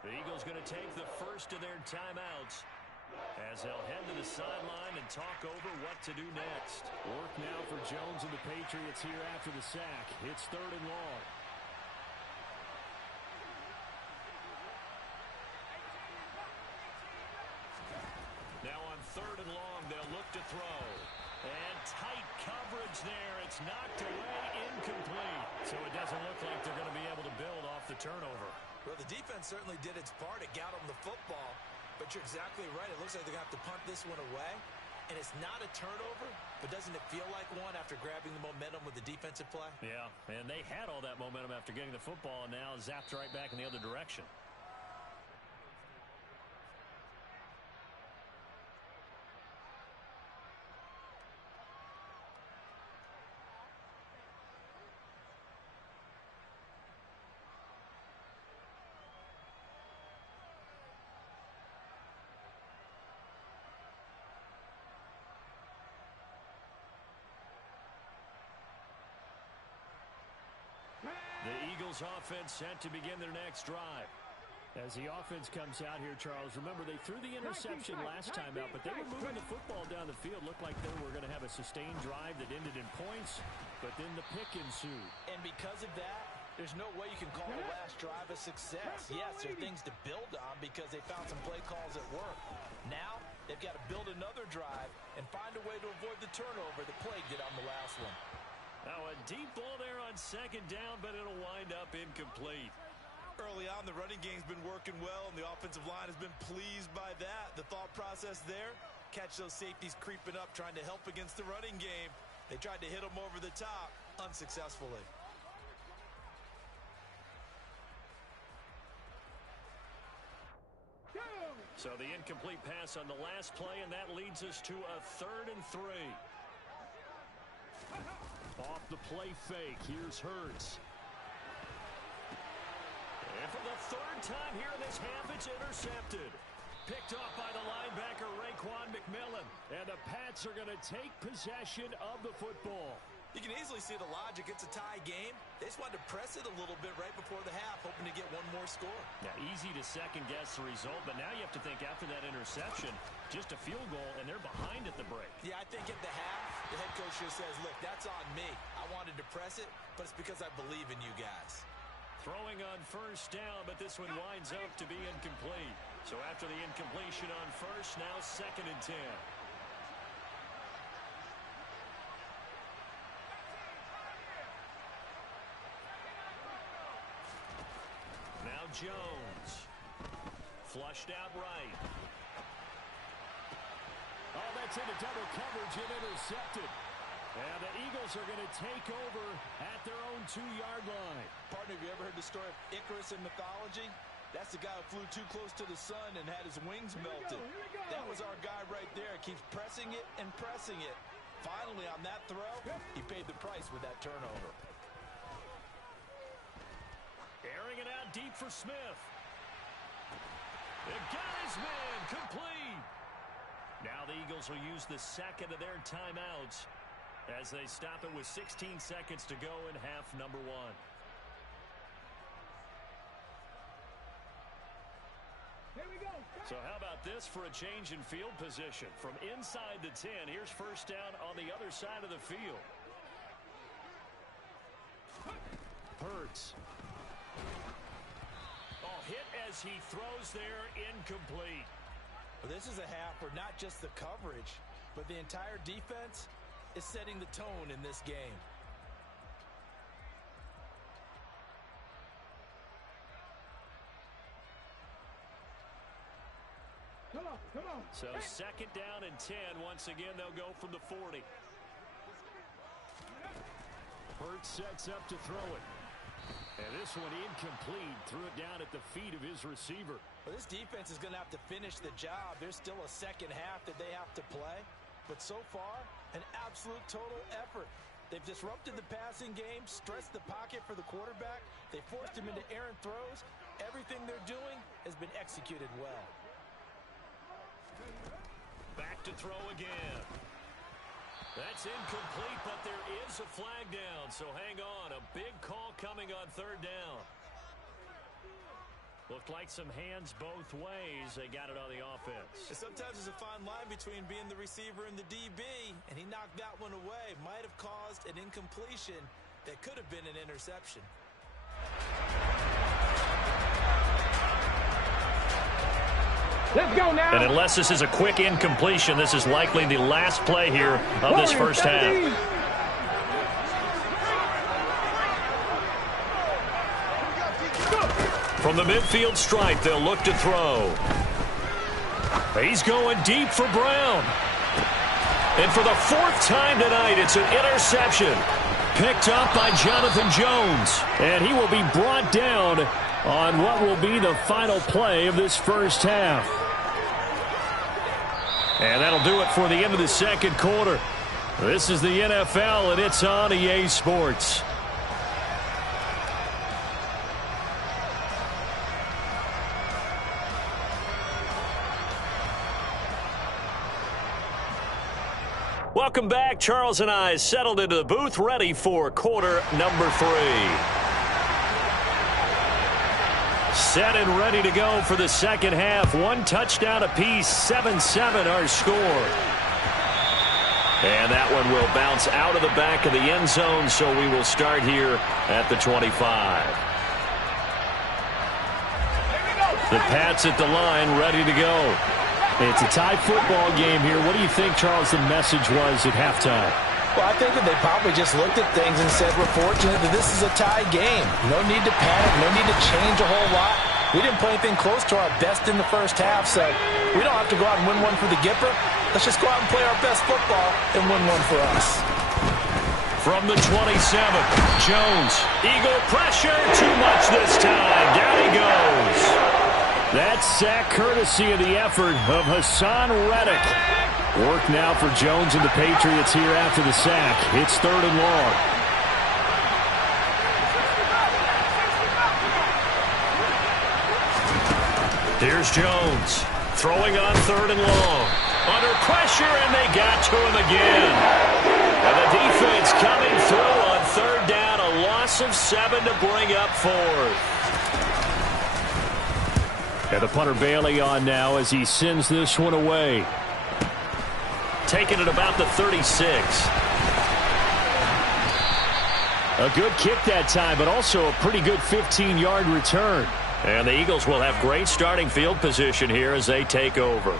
The Eagles going to take the first of their timeouts as they'll head to the sideline and talk over what to do next. Work now for Jones and the Patriots here after the sack. It's 3rd and long. Now on 3rd and long, they'll look to throw. And tight coverage there. It's knocked away, incomplete. So it doesn't look like they're going to be able to build off the turnover. Well, the defense certainly did its part. It got them the football. But you're exactly right. It looks like they're going to have to punt this one away. And it's not a turnover, but doesn't it feel like one after grabbing the momentum with the defensive play? Yeah, and they had all that momentum after getting the football, and now zapped right back in the other direction. The Eagles offense set to begin their next drive. As the offense comes out here, Charles, remember they threw the interception last time out, but they were moving the football down the field. Looked like they were going to have a sustained drive that ended in points, but then the pick ensued. And because of that, there's no way you can call the last drive a success. Yes, there are things to build on because they found some play calls that work. Now, they've got to build another drive and find a way to avoid the turnover that plagued it on the last one. Now a deep ball there on 2nd down, but it'll wind up incomplete. Early on, the running game's been working well, and the offensive line has been pleased by that. The thought process there, catch those safeties creeping up, trying to help against the running game. They tried to hit them over the top, unsuccessfully. So the incomplete pass on the last play, and that leads us to a 3rd and 3. Off the play fake, here's Hurts. And for the 3rd time here in this half, it's intercepted. Picked off by the linebacker, Raekwon McMillan. And the Pats are going to take possession of the football. You can easily see the logic. It's a tie game. They just wanted to press it a little bit right before the half, hoping to get one more score. Now, easy to second-guess the result, but now you have to think after that interception, just a field goal, and they're behind at the break. Yeah, I think at the half, the head coach just says, look, that's on me. I wanted to press it, but it's because I believe in you guys. Throwing on first down, but this one winds up to be incomplete. So after the incompletion on first, now 2nd and 10. Now Jones. Flushed out right. Oh, that's into double coverage and intercepted. And the Eagles are going to take over at their own 2-yard line. Partner, have you ever heard the story of Icarus in mythology? That's the guy who flew too close to the sun and had his wings melted. That was our guy right there. Keeps pressing it and pressing it. Finally, on that throw, he paid the price with that turnover. Airing it out deep for Smith. It got his man complete. Now the Eagles will use the second of their timeouts as they stop it with 16 seconds to go in half number 1. Here we go. So how about this for a change in field position? From inside the 10, here's first down on the other side of the field. Hurts. Oh, hit as he throws there, incomplete. Well, this is a half where not just the coverage, but the entire defense is setting the tone in this game. Come on, come on. So 2nd down and 10. Once again, they'll go from the 40. Hurts sets up to throw it. And this one incomplete. Threw it down at the feet of his receiver. Well, this defense is going to have to finish the job. There's still a second half that they have to play. But so far, an absolute total effort. They've disrupted the passing game, stressed the pocket for the quarterback. They forced him into errant throws. Everything they're doing has been executed well. Back to throw again. That's incomplete, but there is a flag down, so hang on. A big call coming on 3rd down. Looked like some hands both ways. They got it on the offense. And sometimes there's a fine line between being the receiver and the DB, and he knocked that one away. Might have caused an incompletion that could have been an interception. Let's go now. And unless this is a quick incompletion, this is likely the last play here of this first half. From the midfield stripe, they'll look to throw. He's going deep for Brown. And for the 4th time tonight, it's an interception. Picked up by Jonathan Jones. And he will be brought down on what will be the final play of this first half. And that'll do it for the end of the 2nd quarter. This is the NFL, and it's on EA Sports. Welcome back. Charles and I settled into the booth, ready for quarter number 3. Set and ready to go for the second half. 1 touchdown apiece, 7-7 our score. And that one will bounce out of the back of the end zone, so we will start here at the 25. The Pats at the line, ready to go. It's a tie football game here. What do you think, Charles, the message was at halftime? Well, I think that they probably just looked at things and said, we're fortunate that this is a tie game. No need to panic, no need to change a whole lot. We didn't play anything close to our best in the first half, so we don't have to go out and win one for the Gipper. Let's just go out and play our best football and win one for us. From the 27, Jones, Eagle pressure, too much this time. Down he goes. That sack courtesy of the effort of Hassan Reddick. Work now for Jones and the Patriots here after the sack. It's 3rd and long. Here's Jones. Throwing on 3rd and long. Under pressure, and they got to him again. And the defense coming through on 3rd down. A loss of 7 to bring up 4th. And the punter Bailey on now as he sends this one away. Taking it about the 36. A good kick that time, but also a pretty good 15-yard return. And the Eagles will have great starting field position here as they take over.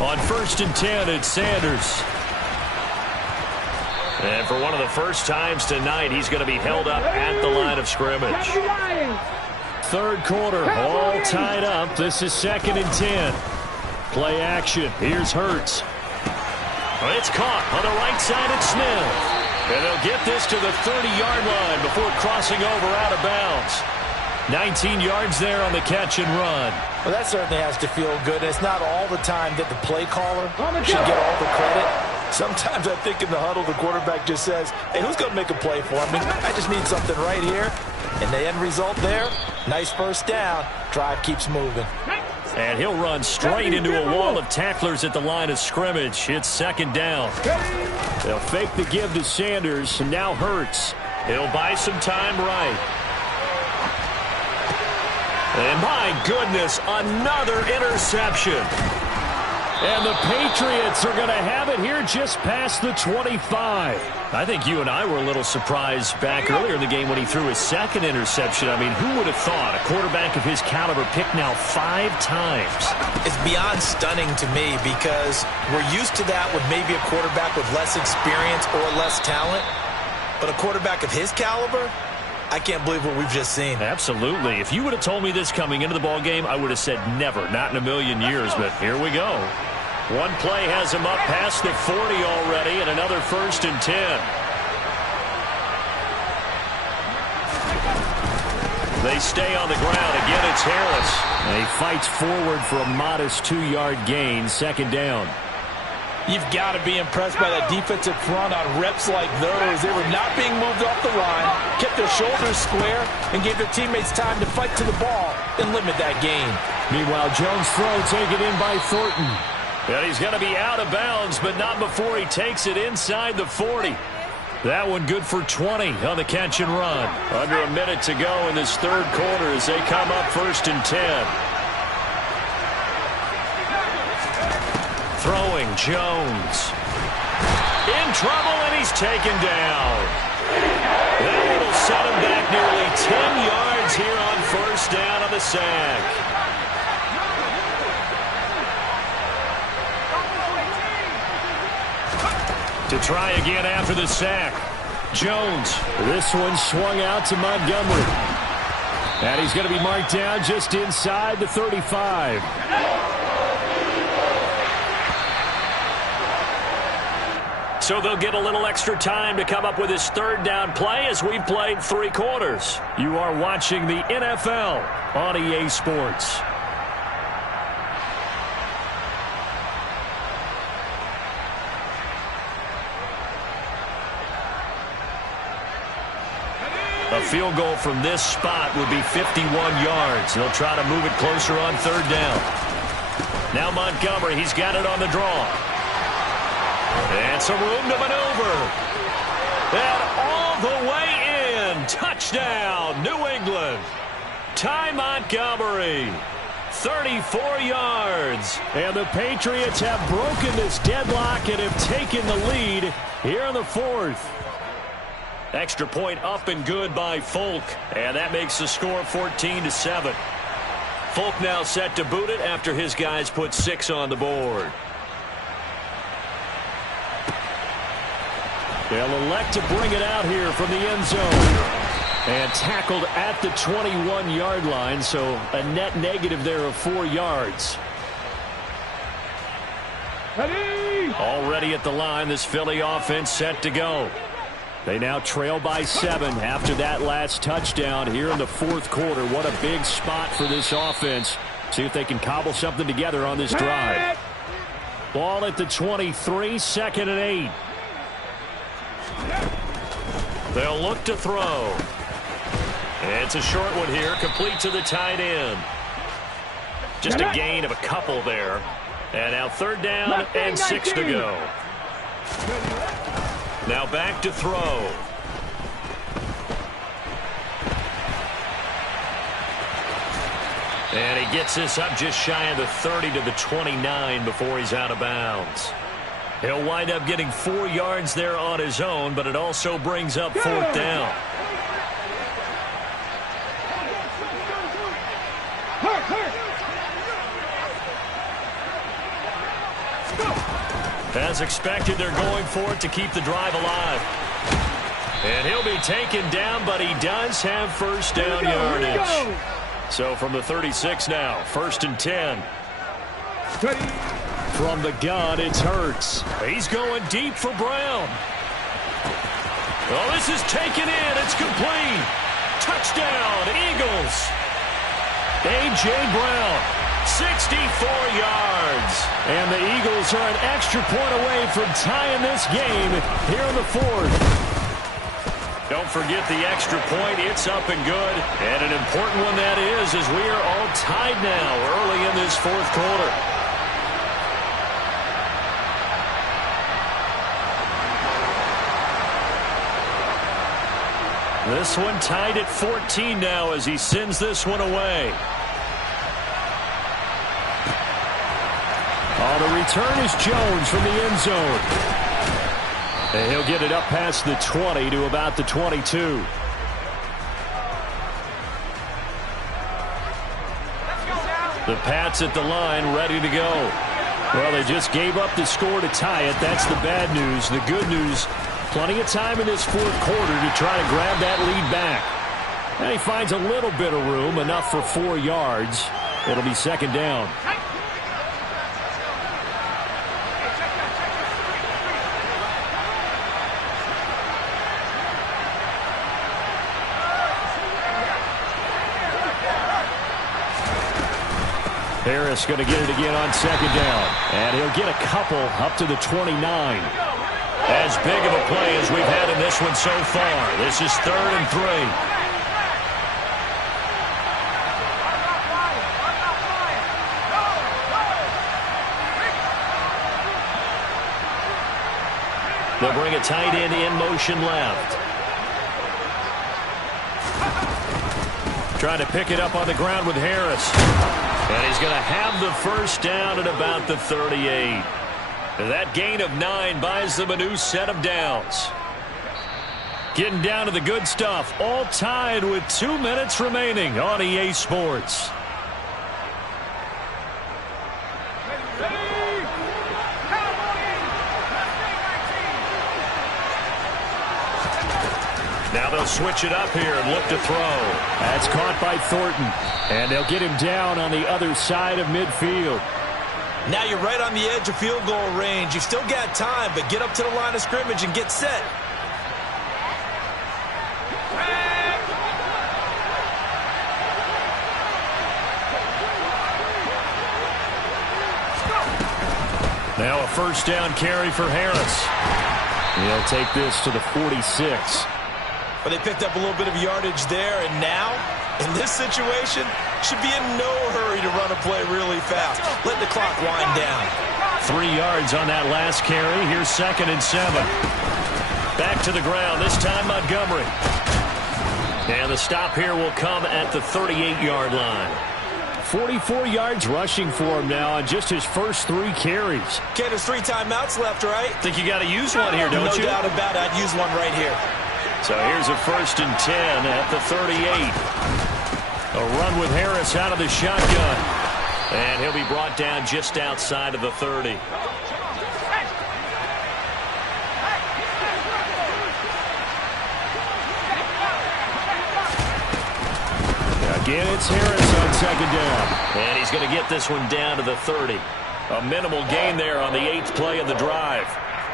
On 1st and 10, it's Sanders. And for one of the first times tonight, he's going to be held up at the line of scrimmage. 3rd quarter, all tied up. This is 2nd and 10. Play action. Here's Hurts. It's caught on the right side at Smith. And they'll get this to the 30-yard line before crossing over out of bounds. 19 yards there on the catch and run. Well, that certainly has to feel good. It's not all the time that the play caller should get all the credit. Sometimes I think in the huddle, the quarterback just says, hey, who's going to make a play for me? I just need something right here. And the end result there, nice first down. Drive keeps moving. And he'll run straight into a wall of tacklers at the line of scrimmage. It's 2nd down. They'll fake the give to Sanders, and now Hurts. He'll buy some time right. And my goodness, another interception. And the Patriots are going to have it here just past the 25. I think you and I were a little surprised back earlier in the game when he threw his 2nd interception. I mean, who would have thought a quarterback of his caliber picked now 5 times? It's beyond stunning to me because we're used to that with maybe a quarterback with less experience or less talent. But a quarterback of his caliber, I can't believe what we've just seen. Absolutely. If you would have told me this coming into the ball game, I would have said never, not in a million years. But here we go. One play has him up past the 40 already, and another 1st and 10. They stay on the ground. Again, it's Harris. And he fights forward for a modest 2-yard gain, 2nd down. You've got to be impressed by that defensive front on reps like those. They were not being moved off the line, kept their shoulders square, and gave their teammates time to fight to the ball and limit that gain. Meanwhile, Jones' throw taken in by Thornton. And he's going to be out of bounds, but not before he takes it inside the 40. That one good for 20 on the catch and run. Under a minute to go in this 3rd quarter as they come up 1st and 10. Throwing Jones. In trouble, and he's taken down. That one will set him back nearly 10 yards here on 1st down on the sack. To try again after the sack. Jones. This one swung out to Montgomery. And he's going to be marked down just inside the 35. So they'll get a little extra time to come up with his 3rd down play as we've played 3 quarters. You are watching the NFL on EA Sports. A field goal from this spot would be 51 yards. They'll try to move it closer on 3rd down. Now Montgomery, he's got it on the draw. And some room to maneuver. And all the way in. Touchdown, New England. Ty Montgomery. 34 yards. And the Patriots have broken this deadlock and have taken the lead here in the 4th. Extra point up and good by Folk. And that makes the score 14-7. Folk now set to boot it after his guys put 6 on the board. They'll elect to bring it out here from the end zone. And tackled at the 21-yard line, so a net negative there of 4 yards. Ready? Already at the line, this Philly offense set to go. They now trail by 7 after that last touchdown here in the 4th quarter. What a big spot for this offense. See if they can cobble something together on this drive. Ball at the 23, 2nd and 8. They'll look to throw. It's a short one here, complete to the tight end. Just a gain of a couple there. And now third down and 6 to go. Now back to throw. And he gets this up just shy of the 30 to the 29 before he's out of bounds. He'll wind up getting 4 yards there on his own, but it also brings up fourth down. As expected, they're going for it to keep the drive alive. And he'll be taken down, but he does have first down yardage. So from the 36 now, 1st and 10. From the gun, it's Hurts. He's going deep for Brown. Oh, this is taken in. It's complete. Touchdown, Eagles. A.J. Brown, 64 yards. And the Eagles are an extra point away from tying this game here in the 4th. Don't forget the extra point. It's up and good. And an important one that is, as we are all tied now early in this 4th quarter. This one tied at 14 now as he sends this one away. On the return is Jones from the end zone. And he'll get it up past the 20 to about the 22. The Pats at the line, ready to go. Well, they just gave up the score to tie it. That's the bad news. The good news, plenty of time in this 4th quarter to try to grab that lead back. And he finds a little bit of room, enough for 4 yards. It'll be 2nd down. Harris going to get it again on 2nd down. And he'll get a couple up to the 29. As big of a play as we've had in this one so far. This is 3rd and 3. They'll bring a tight end in motion left. Trying to pick it up on the ground with Harris. And he's going to have the first down at about the 38. That gain of 9 buys them a new set of downs. Getting down to the good stuff. All tied with 2 minutes remaining on EA Sports. Now they'll switch it up here and look to throw. That's caught by Thornton. And they'll get him down on the other side of midfield. Now you're right on the edge of field goal range. You've still got time, but get up to the line of scrimmage and get set. Now a first down carry for Harris. He'll take this to the 46. But they picked up a little bit of yardage there, and now, in this situation, should be in no hurry to run a play really fast. Let the clock wind down. 3 yards on that last carry. Here's 2nd and 7. Back to the ground, this time Montgomery. And the stop here will come at the 38-yard line. 44 yards rushing for him now on just his first 3 carries. Okay, there's 3 timeouts left, right? Think you got to use one here, don't you? No doubt about it. I'd use one right here. So here's a 1st and 10 at the 38. A run with Harris out of the shotgun. And he'll be brought down just outside of the 30. Again, it's Harris on 2nd down. And he's going to get this one down to the 30. A minimal gain there on the 8th play of the drive.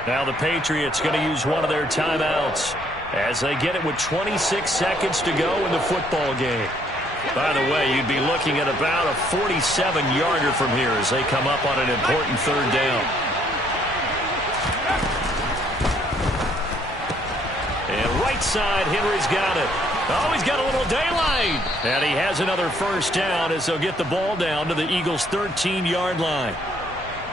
Now the Patriots going to use one of their timeouts as they get it with 26 seconds to go in the football game. By the way, you'd be looking at about a 47-yarder from here as they come up on an important 3rd down. right side. Henry's got it. Oh, he's got a little daylight. And he has another first down as they'll get the ball down to the Eagles' 13-yard line.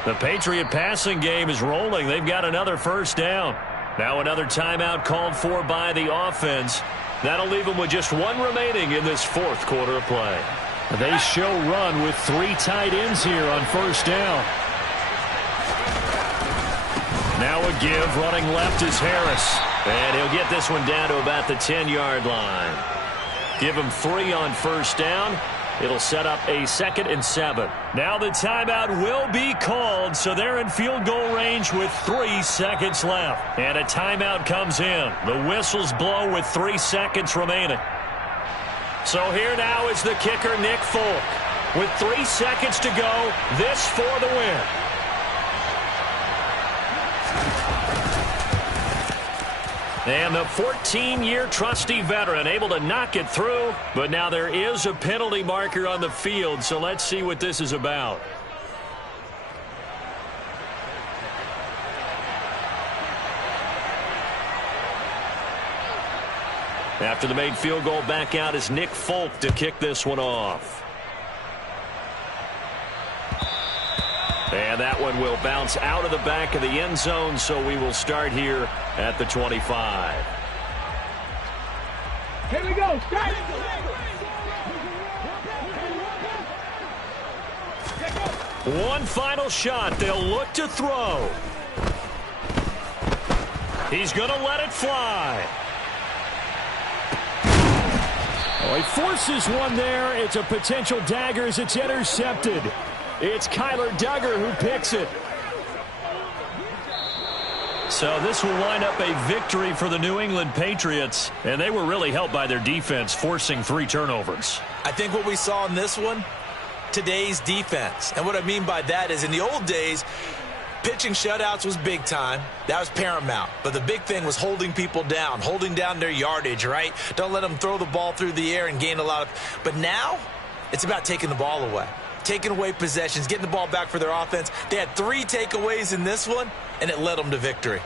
The Patriot passing game is rolling. They've got another first down. Now another timeout called for by the offense. That'll leave them with just one remaining in this fourth quarter of play. They show run with 3 tight ends here on first down. Now a give, running left is Harris. And he'll get this one down to about the 10-yard line. Give him 3 on first down. It'll set up a 2nd and 7. Now the timeout will be called, so they're in field goal range with 3 seconds left. And a timeout comes in. The whistles blow with 3 seconds remaining. So here now is the kicker, Nick Folk. With 3 seconds to go, this for the win. And the 14-year trusty veteran able to knock it through, but now there is a penalty marker on the field, so let's see what this is about. After the made field goal, back out is Nick Folk to kick this one off. And that one will bounce out of the back of the end zone, so we will start here at the 25. Here we go. Start. One final shot. They'll look to throw. He's going to let it fly. Oh, he forces one there. It's a potential dagger as it's intercepted. It's Kyler Duggar who picks it. So this will wind up a victory for the New England Patriots, and they were really helped by their defense, forcing 3 turnovers. I think what we saw in this one, today's defense. And what I mean by that is in the old days, pitching shutouts was big time. That was paramount. But the big thing was holding people down, holding down their yardage, right? Don't let them throw the ball through the air and gain a lot of... But now, it's about taking the ball away. Taking away possessions, getting the ball back for their offense. They had 3 takeaways in this one, and it led them to victory.